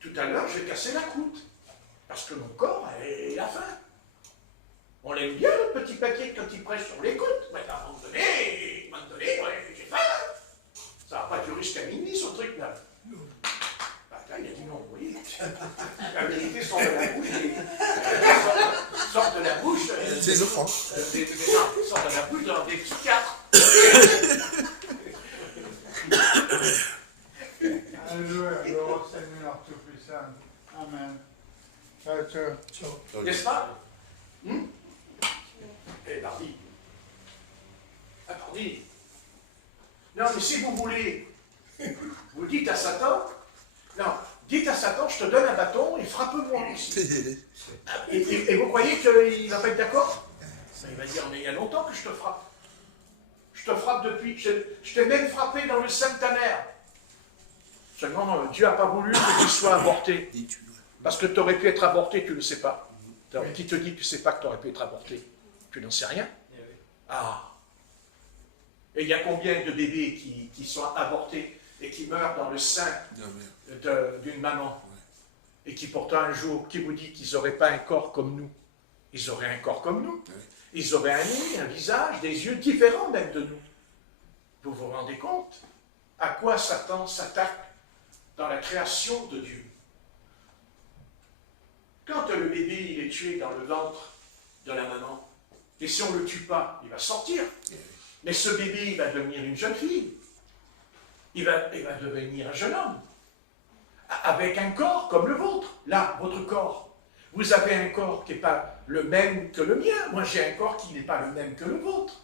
Tout à l'heure, j'ai cassé la croûte. Parce que mon corps, il a faim. On l'aime bien, le petit papier, quand il prêche, on l'écoute. Mais à un moment donné, j'ai faim. Ça n'a pas duré jusqu'à minuit, ce truc-là. Bah, là, il a dit non, oui. La vérité sort de la bouche. Sort de la bouche. Des enfants. Non, sort de la bouche dans des psychiatres. Alléluia, gloire au Seigneur Tout-Puissant. Amen. Ciao. N'est-ce pas? Eh, pardi. Ah, pardi. Non, mais si vous voulez, vous dites à Satan, non, dites à Satan, je te donne un bâton et frappe-moi aussi. Et vous croyez qu'il va pas être d'accord? Il va dire, mais il y a longtemps que je te frappe. Je te frappe depuis, je t'ai même frappé dans le sein de ta mère. Seulement, Dieu n'a pas voulu que tu sois avorté. Parce que tu aurais pu être avorté, tu ne le sais pas. Alors, qui te dit que tu ne sais pas que tu aurais pu être avorté? Tu n'en sais rien. Ah. Et il y a combien de bébés qui sont avortés et qui meurent dans le sein d'une maman? et qui pourtant un jour, qui vous dit qu'ils n'auraient pas un corps comme nous? Ils auraient un corps comme nous. Ils auraient un nez, un visage, des yeux différents même de nous. Vous vous rendez compte à quoi Satan s'attaque dans la création de Dieu? Quand le bébé il est tué dans le ventre de la maman, et si on ne le tue pas, il va sortir. Mais ce bébé, il va devenir une jeune fille. Il va devenir un jeune homme. Avec un corps comme le vôtre. Là, votre corps. Vous avez un corps qui n'est pas le même que le mien. Moi, j'ai un corps qui n'est pas le même que le vôtre.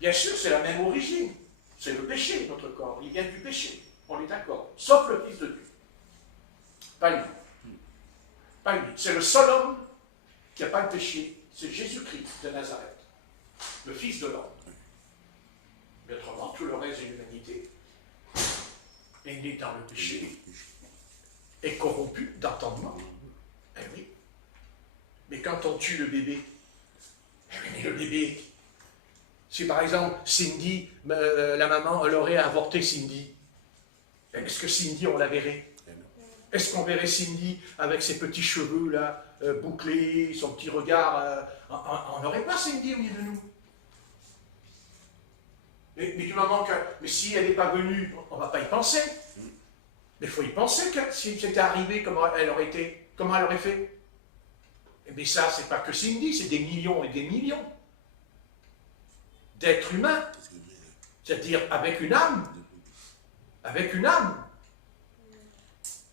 Bien sûr, c'est la même origine. C'est le péché, notre corps. Il vient du péché. On est d'accord. Sauf le Fils de Dieu. Pas lui. Pas lui. C'est le seul homme qui n'a pas le péché. C'est Jésus-Christ de Nazareth. Le Fils de l'homme. Mais autrement, tout le reste de l'humanité est né dans le péché. Est corrompu d'entendement. Eh oui. Mais quand on tue le bébé, mais le bébé, si par exemple Cindy, la maman, elle aurait avorté Cindy, est-ce que Cindy, on la verrait? Est-ce qu'on verrait Cindy avec ses petits cheveux là, bouclés, son petit regard? On n'aurait pas Cindy au milieu de nous. Mais du moment que, mais si elle n'est pas venue, on ne va pas y penser. Mais il faut y penser que si c'était arrivé, comment elle aurait été, comment elle aurait fait. Mais ça, c'est pas que Cindy, c'est des millions et des millions d'êtres humains. C'est-à-dire avec une âme. Avec une âme.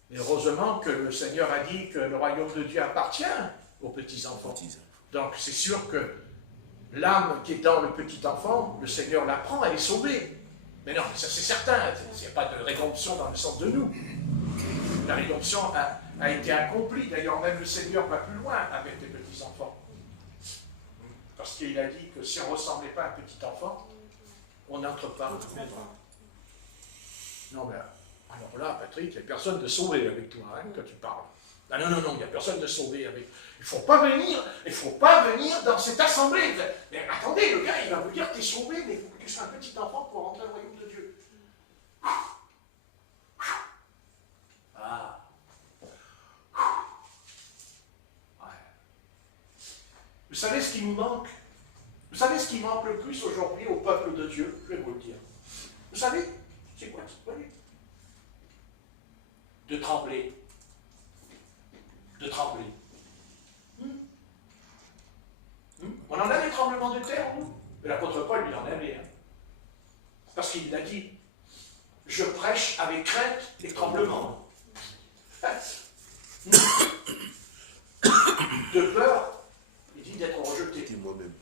Et heureusement que le Seigneur a dit que le royaume de Dieu appartient aux petits-enfants. Donc c'est sûr que l'âme qui est dans le petit-enfant, le Seigneur la prend, elle est sauvée. Mais non, ça c'est certain, il n'y a pas de rédemption dans le sens de nous. La rédemption a été accomplie. D'ailleurs, même le Seigneur va plus loin avec les petits-enfants. Parce qu'il a dit que si on ne ressemblait pas à un petit-enfant, on n'entre pas. Non, mais alors là, Patrick, il n'y a personne de sauvé avec toi, hein, quand tu parles. Ah non, il n'y a personne de sauvé avec. Il ne faut pas venir dans cette assemblée. Mais attendez, le gars, il va vous dire que tu es sauvé, mais il faut que tu sois un petit enfant pour rentrer au royaume de Dieu. Ah. Ouais. Vous savez ce qui nous manque? Vous savez ce qui manque le plus aujourd'hui au peuple de Dieu? Je vais vous le dire. Vous savez? C'est quoi? De trembler. De trembler. On en a des tremblements de terre, nous. Mais l'apôtre Paul, il en avait. Hein. Parce qu'il a dit, je prêche avec crainte et tremblement. De peur, il dit d'être rejeté. Moi-même.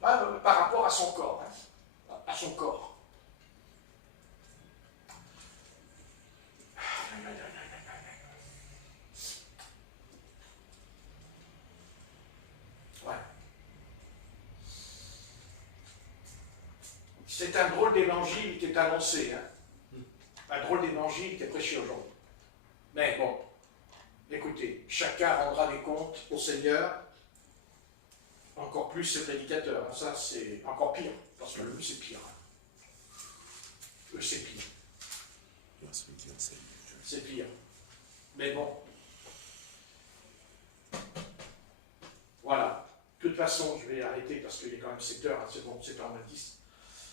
Par rapport à son corps. Hein. À son corps. C'est un drôle d'évangile qui est annoncé, hein. Un drôle d'évangile qui est prêché aujourd'hui. Mais bon, écoutez, chacun rendra des comptes au Seigneur, encore plus ses prédicateurs. Ça, c'est encore pire, parce que eux, c'est pire. Eux, c'est pire. C'est pire. Mais bon. Voilà. De toute façon, je vais arrêter parce qu'il est quand même 7 heures, hein. C'est bon, 7h10.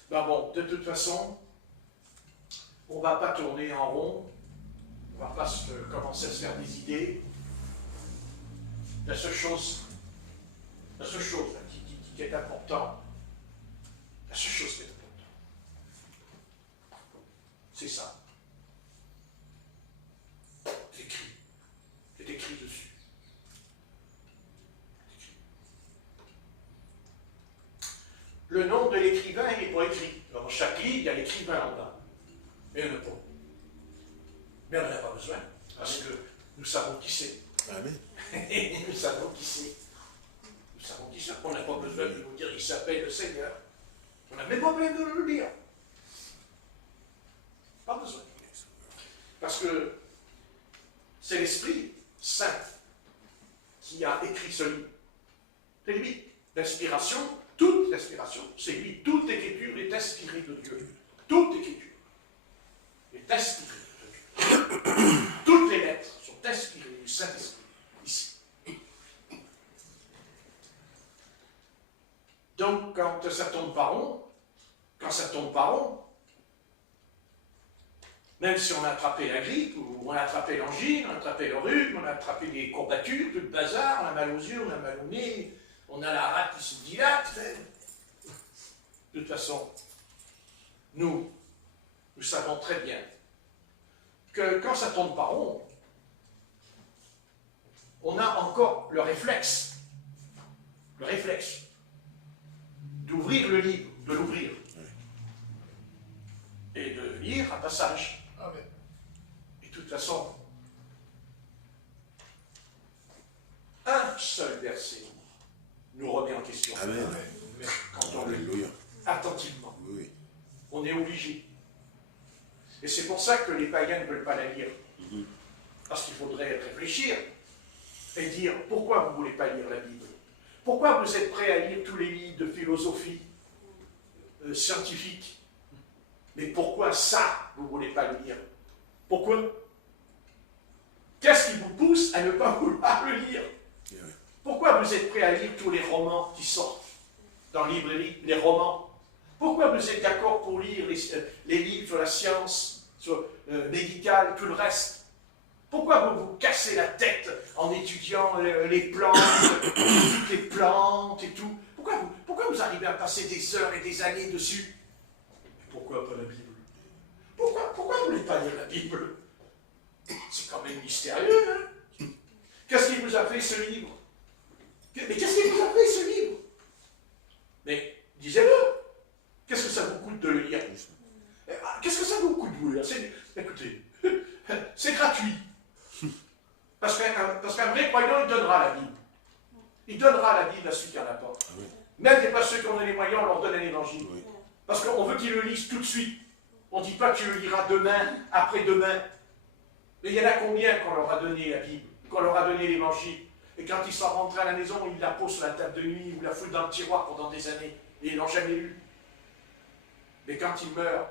Ben bon, de toute façon, on ne va pas tourner en rond, on ne va pas commencer à se faire des idées. La seule chose qui est importante, c'est ça. C'est écrit dessus. Le nom de l'écrivain, il n'est pas écrit. Dans chaque livre, il y a l'écrivain en bas. Mais il n'y en a pas. Mais on n'en a pas besoin. Parce que nous savons qui c'est. Amen. Nous savons qui c'est. Nous savons qui c'est. On n'a pas besoin de nous dire qu'il s'appelle le Seigneur. On n'a même pas besoin de le dire. Pas besoin. Parce que c'est l'Esprit Saint qui a écrit ce livre. C'est lui. L'inspiration, toute l'inspiration, c'est lui. Toute écriture est inspirée de Dieu. Toute écriture est inspirée de Dieu. Toutes les lettres sont inspirées du Saint-Esprit, ici. Donc, quand ça tourne pas rond, même si on a attrapé la grippe, ou on a attrapé l'angine, on a attrapé le rhume, on a attrapé des courbatures, tout le bazar, on a mal aux yeux, on a mal au nez, on a la rate qui se dilate. De toute façon, nous savons très bien que quand ça tourne pas rond, on a encore le réflexe d'ouvrir le livre, de l'ouvrir, et de lire un passage. Et de toute façon, un seul verset nous remet en question. Amen. Quand on le lit attentivement, on est obligé. Et c'est pour ça que les païens ne veulent pas la lire. Parce qu'il faudrait réfléchir et dire pourquoi vous ne voulez pas lire la Bible. Pourquoi vous êtes prêts à lire tous les livres de philosophie scientifique? Mais pourquoi ça, vous ne voulez pas le lire? Pourquoi? Qu'est-ce qui vous pousse à ne pas vouloir le lire? Pourquoi vous êtes prêts à lire tous les romans qui sortent dans les librairies, les romans? Pourquoi vous êtes d'accord pour lire les livres sur la science, sur médicale, tout le reste? Pourquoi vous vous cassez la tête en étudiant les plantes, toutes les plantes et tout? Pourquoi vous arrivez à passer des heures et des années dessus? Pourquoi pas la Bible? Pourquoi vous ne voulez pas lire la Bible? C'est quand même mystérieux, hein? Qu'est-ce qui vous a fait ce livre? Mais qu'est-ce qui vous a fait ce livre? Mais disez-le. Qu'est-ce que ça vous coûte de le lire? Qu'est-ce que ça vous coûte de le lire? Écoutez, c'est gratuit. Parce qu'un vrai croyant, il donnera la Bible. Il donnera la Bible à ceux qui en a pas. Même pas ceux qui ont les moyens, on leur donne un évangile. Parce qu'on veut qu'ils le lisent tout de suite. On ne dit pas que tu le liras demain, après-demain. Mais il y en a combien qu'on leur a donné la Bible, qu'on leur a donné l'évangile? Et quand ils sont rentrés à la maison, ils la posent sur la table de nuit ou la foutent dans le tiroir pendant des années. Et ils n'ont jamais lu. Mais quand ils meurent,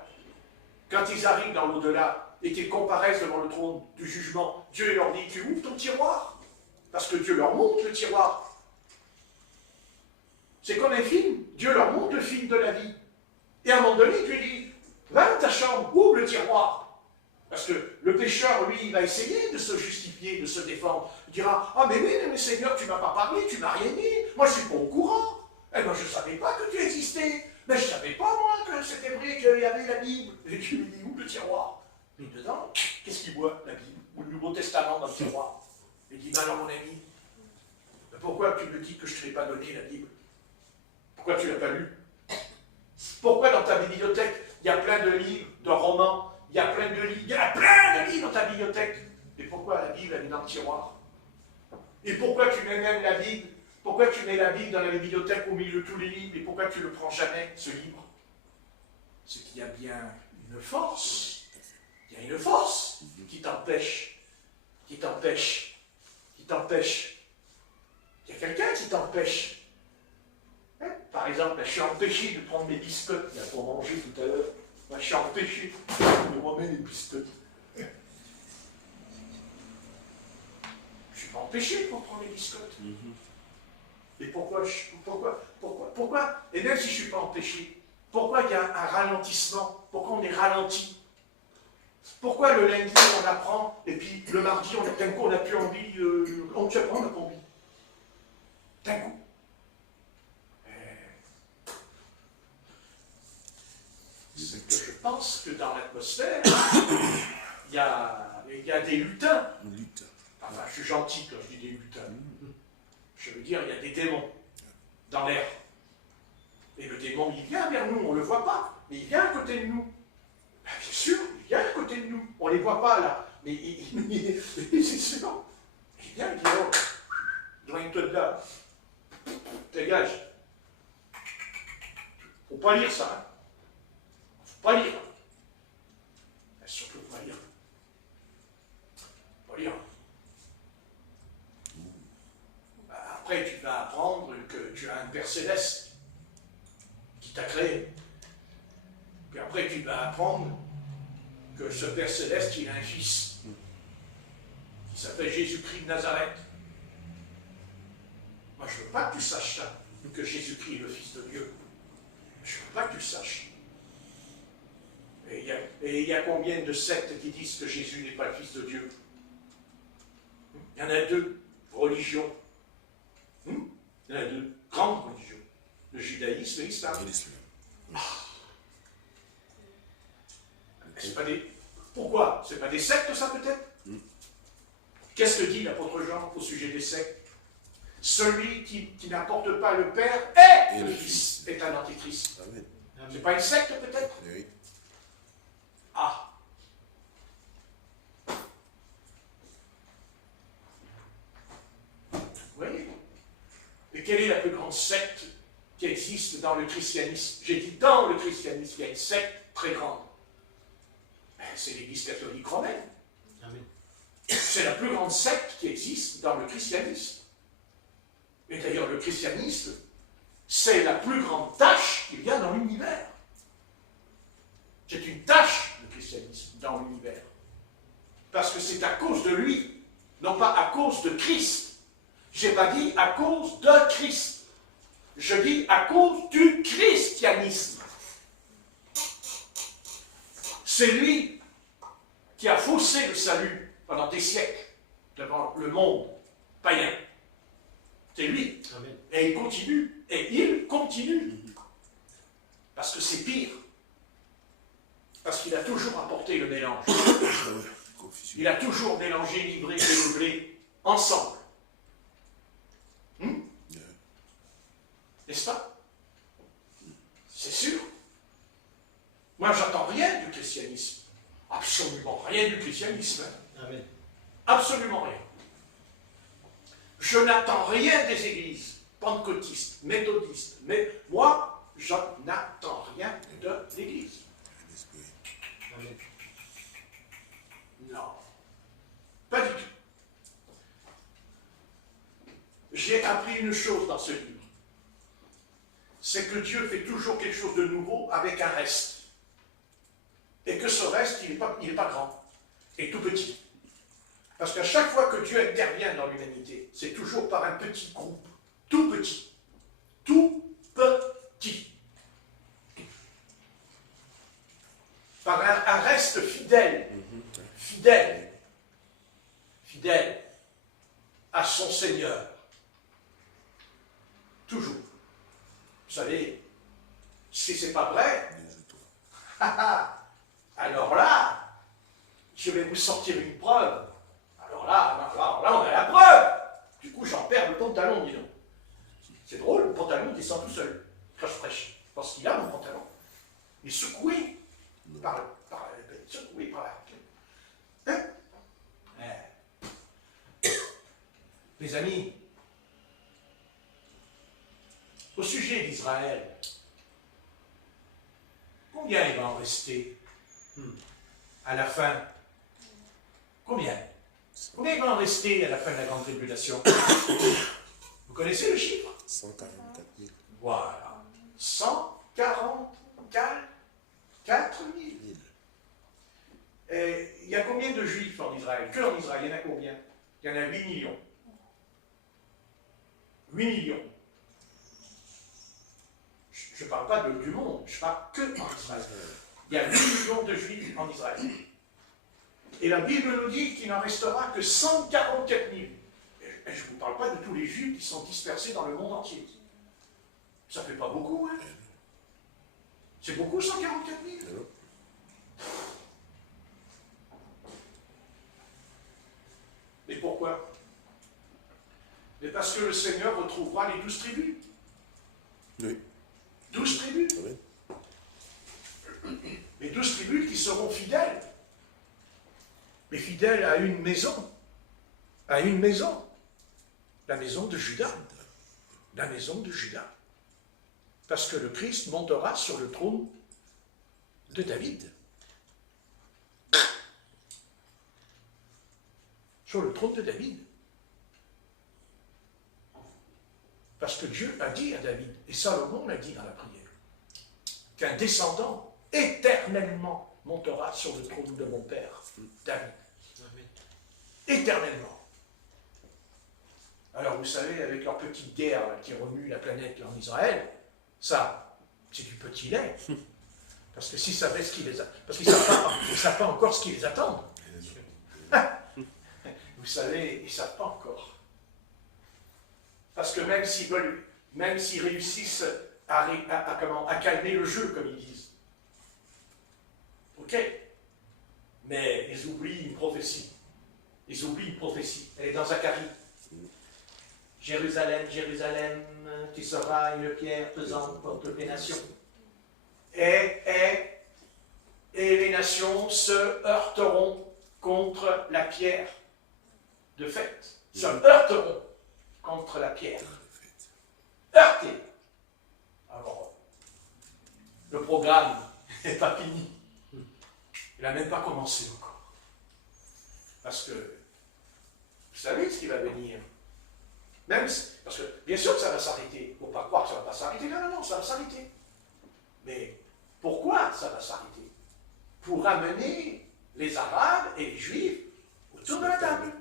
quand ils arrivent dans l'au-delà et qu'ils comparaissent devant le trône du jugement, Dieu leur dit, tu ouvres ton tiroir. Parce que Dieu leur montre le tiroir. C'est comme un film. Dieu leur montre le film de la vie. Et à un moment donné, Dieu dit, va dans ta chambre, ouvre le tiroir. Parce que le pécheur, lui, il va essayer de se justifier, de se défendre. Il dira, ah mais oui, mais Seigneur, tu ne m'as pas parlé, tu ne m'as rien dit. Moi, je ne suis pas au courant. Eh ben, je ne savais pas que tu existais. Mais je ne savais pas, moi, que c'était vrai qu'il y avait la Bible. Et Dieu lui dit, ouvre le tiroir. Et dedans, qu'est-ce qu'il voit, la Bible? Ou le Nouveau Testament dans le tiroir? Il dit, ben alors, mon ami, pourquoi tu me dis que je ne t'ai pas donné la Bible? Pourquoi tu ne l'as pas lu? Pourquoi dans ta bibliothèque, il y a plein de livres, de romans, il y a plein de livres, il y a plein de livres dans ta bibliothèque? Et pourquoi la Bible, elle est dans le tiroir? Et pourquoi tu mets même la Bible? Pourquoi tu mets la Bible dans la bibliothèque au milieu de tous les livres? Et pourquoi tu ne le prends jamais, ce livre? C'est qu'il y a bien une force. Il y a une force qui t'empêche. Qui t'empêche. Qui t'empêche. Il y a quelqu'un qui t'empêche. Par exemple, je suis empêché de prendre mes biscottes là, pour manger tout à l'heure. Je suis empêché de remettre les biscottes. Je ne suis pas empêché pour prendre les biscottes. Et pourquoi, et même si je ne suis pas empêché, pourquoi il y a un ralentissement? Pourquoi on est ralenti? Pourquoi le lundi on apprend, et puis le mardi d'un coup on n'a plus envie, on ne sait pas, on n'a pas envie. D'un coup. C'est que je pense que dans l'atmosphère, il y a des lutins. Enfin, je suis gentil quand je dis des lutins. Je veux dire, il y a des démons dans l'air. Et le démon, il vient vers nous, on ne le voit pas, mais il vient à côté de nous. Ben, bien sûr, il vient à côté de nous. On ne les voit pas là, mais c'est sûr. Il vient, il dit, oh, éloigne-toi de là. Dégage. Faut pas lire ça, hein. Faut pas lire. Surtout pas lire. Pas lire. Après, tu vas apprendre que tu as un Père Céleste qui t'a créé. Puis après, tu vas apprendre que ce Père Céleste, il a un Fils. s'appelle Jésus-Christ de Nazareth. Moi, je ne veux pas que tu saches ça, que Jésus-Christ est le Fils de Dieu. Je ne veux pas que tu le saches. Et il y a combien de sectes qui disent que Jésus n'est pas le Fils de Dieu? Il y en a deux religions. Il y en a deux grandes religions. Le judaïsme et l'islam. C'est pas des... Pourquoi? Ce n'est pas des sectes, ça, peut-être? Qu'est-ce que dit l'apôtre Jean au sujet des sectes? Celui qui n'apporte pas le Père est le Fils, est un antéchrist. Ce n'est pas une secte, peut-être? Oui. Ah. Vous voyez? Et quelle est la plus grande secte qui existe dans le christianisme? J'ai dit dans le christianisme, il y a une secte très grande. C'est l'Église catholique romaine. Amen. C'est la plus grande secte qui existe dans le christianisme. Et d'ailleurs, le christianisme, c'est la plus grande tâche qu'il y a dans l'univers. C'est une tâche, le christianisme, dans l'univers. Parce que c'est à cause de lui, non pas à cause de Christ. Je n'ai pas dit à cause de Christ. Je dis à cause du christianisme. C'est lui qui a faussé le salut pendant des siècles devant le monde païen. C'est lui. Amen. Et il continue. Et il continue. Parce que c'est pire. Parce qu'il a toujours apporté le mélange. Il a toujours mélangé l'ivraie et le blé ensemble. N'est-ce pas? C'est sûr. Moi, j'attends rien du christianisme. Absolument rien du christianisme. Amen. Absolument rien. Je n'attends rien des églises pentecôtistes, méthodistes, mais moi, je n'attends rien de l'église. Amen. Non. Pas du tout. J'ai appris une chose dans ce livre. C'est que Dieu fait toujours quelque chose de nouveau avec un reste. Et que ce reste, il n'est pas grand. Et tout petit. Parce qu'à chaque fois que Dieu intervient dans l'humanité, c'est toujours par un petit groupe. Tout petit. Tout petit. Par un reste fidèle. Fidèle. Fidèle à son Seigneur. Toujours. Vous savez, si ce n'est pas vrai, alors là, je vais vous sortir une preuve. Alors là, on a la preuve. Du coup, j'en perds le pantalon, dis donc. C'est drôle, le pantalon descend tout seul. Fraîche. Parce qu'il a mon pantalon. Il est secoué par la... Hein? Les amis, au sujet d'Israël, combien il va en rester à la fin? Combien il va en rester à la fin de la grande tribulation? Vous connaissez le chiffre? 144 000. Voilà. 144 000. Et il y a combien de juifs en Israël? Que en Israël, il y en a combien? Il y en a 8 millions. 8 millions. Je ne parle pas du monde, je parle que en Israël. Il y a 8 millions de juifs en Israël. Et la Bible nous dit qu'il n'en restera que 144 000. Et je ne vous parle pas de tous les juifs qui sont dispersés dans le monde entier. Ça ne fait pas beaucoup, hein? C'est beaucoup, 144 000? Et pourquoi? Mais parce que le Seigneur retrouvera les 12 tribus. Oui. 12 tribus. Oui. Les 12 tribus qui seront fidèles. Mais fidèles à une maison. À une maison. La maison de Juda. La maison de Juda. Parce que le Christ montera sur le trône de David. Sur le trône de David. Parce que Dieu a dit à David, et Salomon l'a dit dans la prière, qu'un descendant éternellement montera sur le trône de mon père, David. éternellement. Alors vous savez, avec leur petite guerre là, qui remue la planète là, en Israël, ça, c'est du petit lait. Parce que s'ils savaient ce qui les a... Parce qu'ils ne savent pas encore ce qui les attend. Vous savez, ils ne savent pas encore. Parce que même s'ils réussissent à calmer le jeu, comme ils disent, ok, mais ils oublient une prophétie. Ils oublient une prophétie. Elle est dans Zacharie. Jérusalem, Jérusalem, tu seras une pierre pesante pour toutes les nations. Et les nations se heurteront contre la pierre. De fait, se heurteront contre la pierre. Heurter. Alors, le programme n'est pas fini. Il n'a même pas commencé encore. Parce que, vous savez ce qui va venir. Même parce que, bien sûr que ça va s'arrêter. Il ne faut pas croire que ça ne va pas s'arrêter. Non, non, non, ça va s'arrêter. Mais pourquoi ça va s'arrêter? Pour amener les Arabes et les Juifs autour de la table.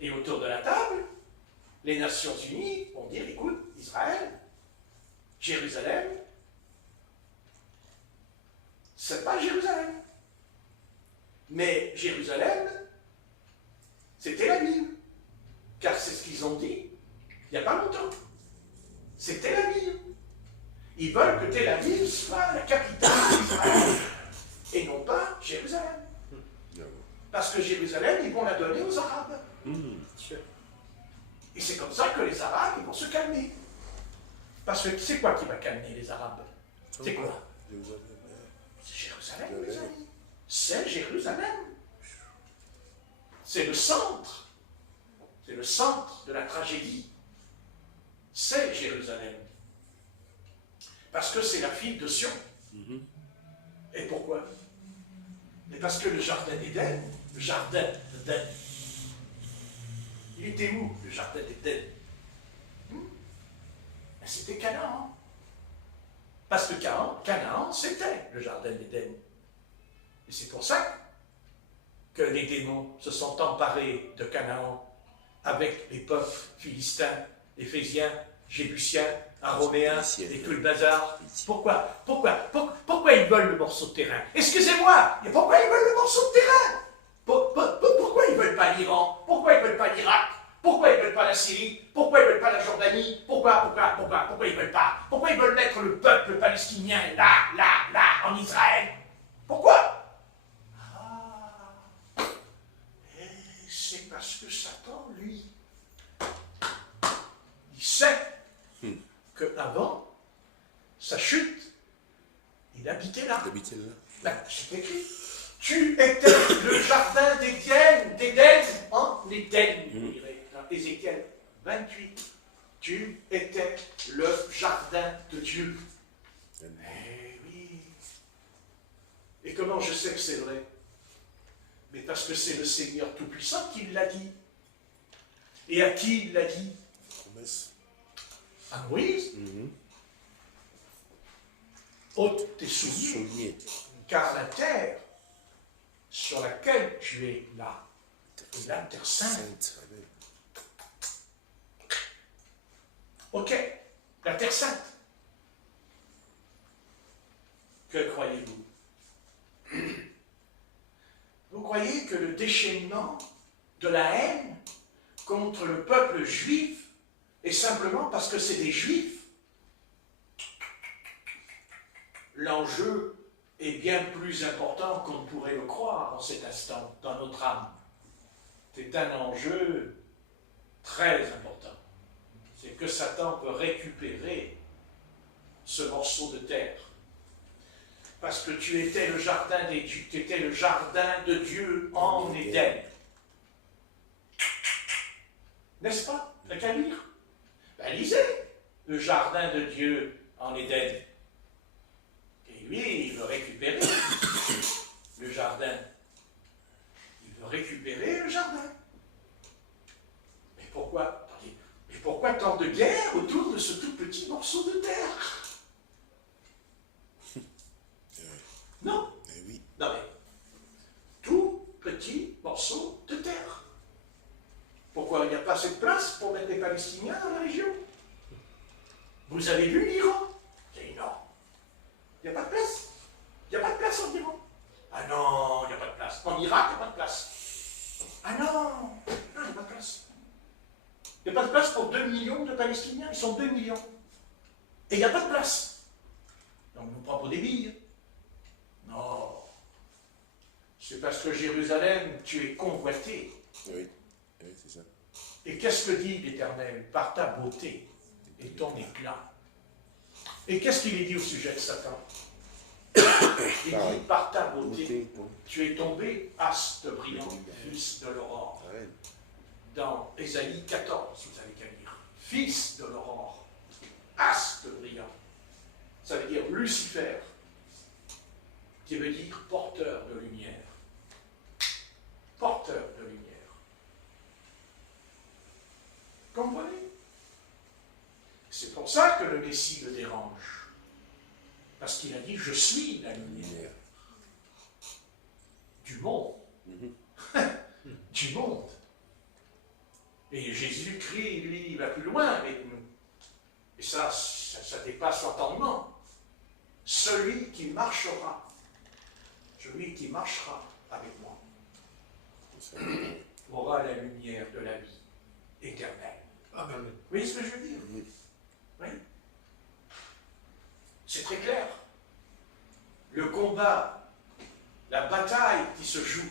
Et autour de la table, les Nations Unies vont dire, écoute, Israël, Jérusalem, c'est pas Jérusalem. Mais Jérusalem, c'est Tel Aviv. Car c'est ce qu'ils ont dit il n'y a pas longtemps. C'est Tel Aviv. Ils veulent que Tel Aviv soit la capitale d'Israël et non pas Jérusalem. Parce que Jérusalem, ils vont la donner aux Arabes. Et c'est comme ça que les Arabes, ils vont se calmer. Parce que c'est quoi qui va calmer les Arabes? C'est quoi? C'est Jérusalem, mes amis. C'est Jérusalem. C'est le centre. C'est le centre de la tragédie. C'est Jérusalem. Parce que c'est la fille de Sion. Et pourquoi? Et parce que le jardin d'Éden, il était où, le jardin d'Éden? C'était Canaan. Parce que Canaan, c'était le jardin d'Éden. Et c'est pour ça que les démons se sont emparés de Canaan avec les peuples philistins, éphésiens, jébusiens, araméens et tout le bazar. Pourquoi ils veulent le morceau de terrain? Excusez-moi, mais pourquoi ils veulent le morceau de terrain? Pourquoi ils ne veulent pas l'Iran? Pourquoi ils ne veulent pas l'Irak? Pourquoi ils ne veulent pas la Syrie? Pourquoi ils ne veulent pas la Jordanie? Pourquoi ils ne veulent pas? Pourquoi ils veulent mettre le peuple palestinien là, en Israël? Pourquoi? C'est parce que Satan, lui, il sait qu'avant sa chute, il habitait là. C'est écrit. Tu étais le jardin d'Éden, en Éden, vous direz, dans Ézéchiel 28. Tu étais le jardin de Dieu. Eh oui. Et comment je sais que c'est vrai? Mais parce que c'est le Seigneur Tout-Puissant qui l'a dit. Et à qui il l'a dit? À Moïse. Ôte tes souliers, car la terre sur laquelle tu es là est la terre sainte. Ok, la terre sainte. Que croyez-vous? Vous croyez que le déchaînement de la haine contre le peuple juif est simplement parce que c'est des juifs? L'enjeu est bien plus important qu'on ne pourrait le croire en cet instant dans notre âme. C'est un enjeu très important. C'est que Satan peut récupérer ce morceau de terre. Parce que tu étais le jardin de Dieu en Éden. N'est-ce pas? T'as qu'à lire. Ben, lisez le jardin de Dieu en Éden. Et lui, il veut récupérer le jardin. Il veut récupérer le jardin. Mais pourquoi? Attendez, mais pourquoi tant de guerre autour de ce tout petit morceau de terre? Non. Oui. Non mais, tout petit morceau de terre. mettre les Palestiniens dans la région? Vous avez vu l'Iran? J'ai dit non. Il n'y a pas de place. Il n'y a pas de place en Iran. Ah non, il n'y a pas de place. En Irak, il n'y a pas de place. Ah non, il n'y a pas de place. Il n'y a pas de place pour 2 millions de Palestiniens. Ils sont 2 millions. Et il n'y a pas de place. Donc nous prend pour des billes. Non. C'est parce que Jérusalem, tu es convoité. Oui, oui, c'est ça. Et qu'est-ce que dit l'Éternel? Par ta beauté et ton éclat. Et qu'est-ce qu'il est dit au sujet de Satan? Il dit, par ta beauté, tu es tombé, astre brillant, fils de l'aurore. Dans Ésaïe 14, vous avez qu'à lire. Fils de l'aurore, astre brillant. Ça veut dire Lucifer, qui veut dire porteur de lumière. Porteur de lumière. Comprenez? C'est pour ça que le Messie le dérange. Parce qu'il a dit, je suis la lumière du monde. Du monde. Et Jésus-Christ, lui, il va plus loin avec nous. Et ça dépasse l'entendement. Celui qui marchera avec moi, aura la lumière de la vie éternelle. Amen. Vous voyez ce que je veux dire? Oui. C'est très clair. Le combat, la bataille qui se joue,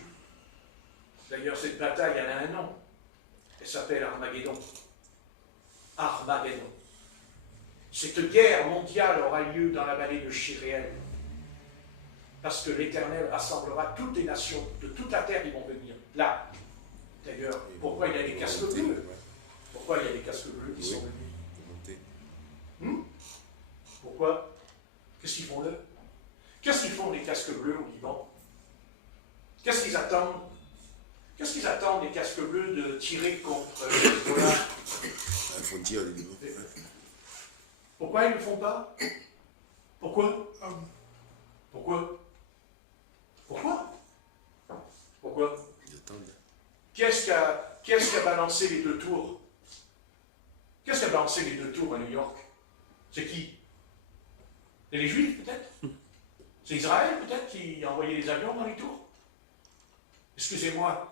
d'ailleurs cette bataille, elle a un nom. Elle s'appelle Armageddon. Armageddon. Cette guerre mondiale aura lieu dans la vallée de Chiréel. Parce que l'Éternel rassemblera toutes les nations de toute la terre qui vont venir. Là. D'ailleurs, pourquoi il y a des casques bleus? Pourquoi il y a des casques bleus qui sont venus? Pourquoi? Qu'est-ce qu'ils font là? Qu'est-ce qu'ils font les casques bleus au Liban? Qu'est-ce qu'ils attendent? Qu'est-ce qu'ils attendent les casques bleus de tirer contre Hezbollah? Il faut dire le niveau. Pourquoi ils ne le font pas? Pourquoi? Pourquoi? Pourquoi? Pourquoi? Ils attendent. Qui est-ce qui a balancé les 2 tours? Qu'est-ce qui a balancé les 2 tours à New York? C'est qui? C'est les Juifs, peut-être? C'est Israël, peut-être, qui a envoyé les avions dans les tours? Excusez-moi,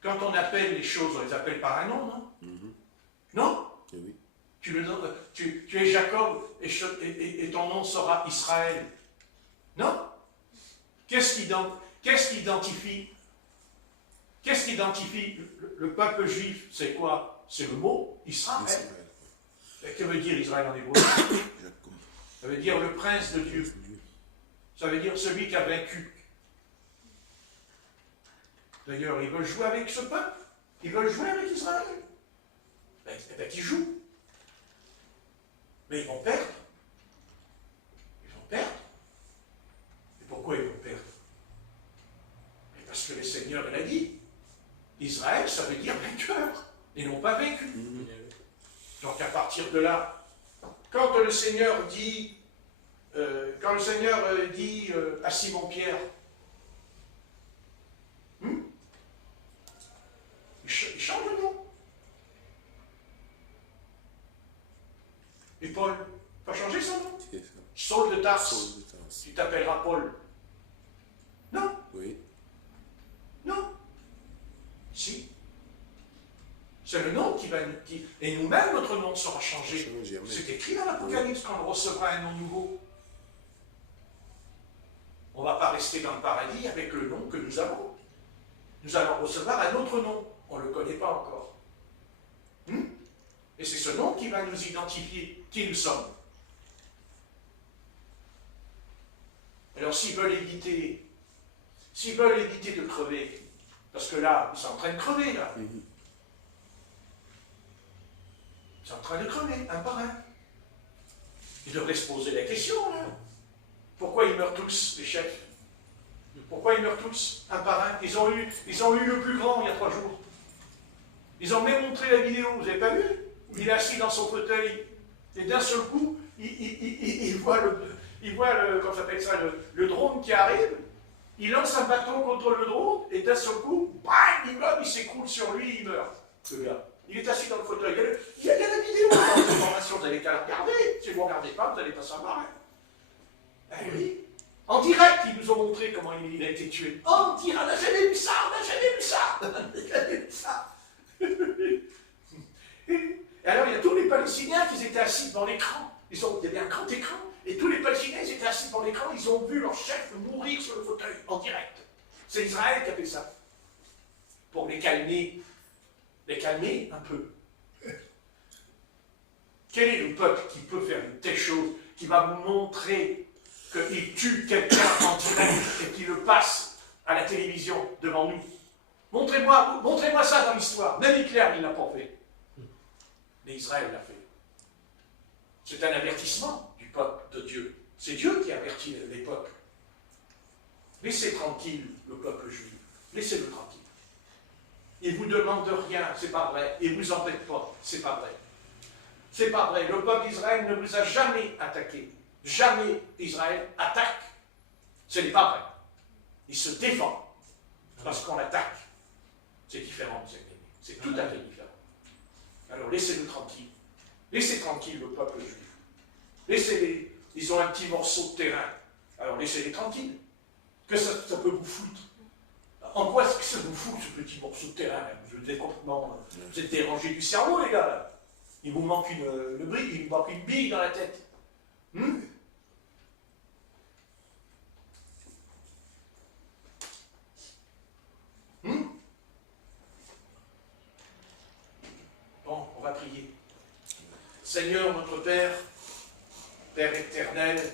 quand on appelle les choses, on les appelle par un nom, non? Non? Oui. Tu es Jacob et ton nom sera Israël. Non? Qu'est-ce qui identifie le peuple juif? C'est quoi? C'est le mot Israël. Et que veut dire Israël en hébreu? Ça veut dire le prince de Dieu. Ça veut dire celui qui a vaincu. D'ailleurs, ils veulent jouer avec ce peuple. Ils veulent jouer avec Israël. Qu'ils jouent. Mais ils vont perdre. Ils vont perdre. Et pourquoi ils vont perdre? Mais parce que le Seigneur l'a dit. Israël, ça veut dire vainqueur. Et non pas vaincu. Donc à partir de là, quand le Seigneur dit à Simon-Pierre, il change le nom. Et Paul, pas changer son nom. Saul de Tarse, tu t'appelleras Paul. Non. Oui. Non. Si. C'est le nom qui va nous dire. Et nous-mêmes, notre nom sera changé. C'est écrit dans l'Apocalypse qu'on recevra un nom nouveau. On ne va pas rester dans le paradis avec le nom que nous avons. Nous allons recevoir un autre nom. On ne le connaît pas encore. Et c'est ce nom qui va nous identifier qui nous sommes. Alors s'ils veulent éviter de crever, parce que là, ils sont en train de crever, là. Ils sont en train de crever, un par un. Ils devraient se poser la question, là. Pourquoi ils meurent tous, les chefs? Pourquoi ils meurent tous, un par un? Ils ont eu le plus grand il y a 3 jours. Ils ont même montré la vidéo, vous n'avez pas vu? Il est assis dans son fauteuil, et d'un seul coup, il voit comment ça s'appelle ça, le drone qui arrive, il lance un bâton contre le drone, et d'un seul coup, bang, il s'écroule sur lui, il meurt, le gars. Il est assis dans le fauteuil. Il y a la vidéo dans cette formation, vous n'allez qu'à la regarder. Si vous ne regardez pas, vous n'allez pas savoir. Eh oui. En direct, ils nous ont montré comment il a été tué. En direct, on n'a jamais vu ça, on n'a jamais vu ça. On n'a jamais vu ça. Et alors, il y a tous les Palestiniens qui étaient assis devant l'écran. Il y avait un grand écran. Et tous les Palestiniens ils étaient assis devant l'écran. Ils ont vu leur chef mourir sur le fauteuil, en direct. C'est Israël qui a fait ça. Pour les calmer un peu. Quel est le peuple qui peut faire une telle chose, qui va vous montrer qu'il tue quelqu'un en direct et qu'il le passe à la télévision devant nous? Montrez-moi ça dans l'histoire. Même Hitler, il n'a pas fait. Mais Israël l'a fait. C'est un avertissement du peuple de Dieu. C'est Dieu qui avertit les peuples. Laissez tranquille le peuple juif. Laissez-le tranquille. Il ne vous demande rien, c'est pas vrai. Il ne vous embête pas, c'est pas vrai. C'est pas vrai. Le peuple d'Israël ne vous a jamais attaqué. Jamais Israël attaque. Ce n'est pas vrai. Il se défend parce qu'on l'attaque. C'est différent, c'est tout à fait différent. Alors laissez-le tranquille. Laissez tranquille le peuple juif. Laissez-les. Ils ont un petit morceau de terrain. Alors laissez-les tranquilles. Que ça peut vous foutre? En quoi est-ce que ça vous fout, ce petit morceau de terrain? Vous êtes complètement... Vous êtes dérangé du cerveau, les gars, là. Il vous manque il vous manque une bille dans la tête. Bon, on va prier. Seigneur, notre Père, Père éternel,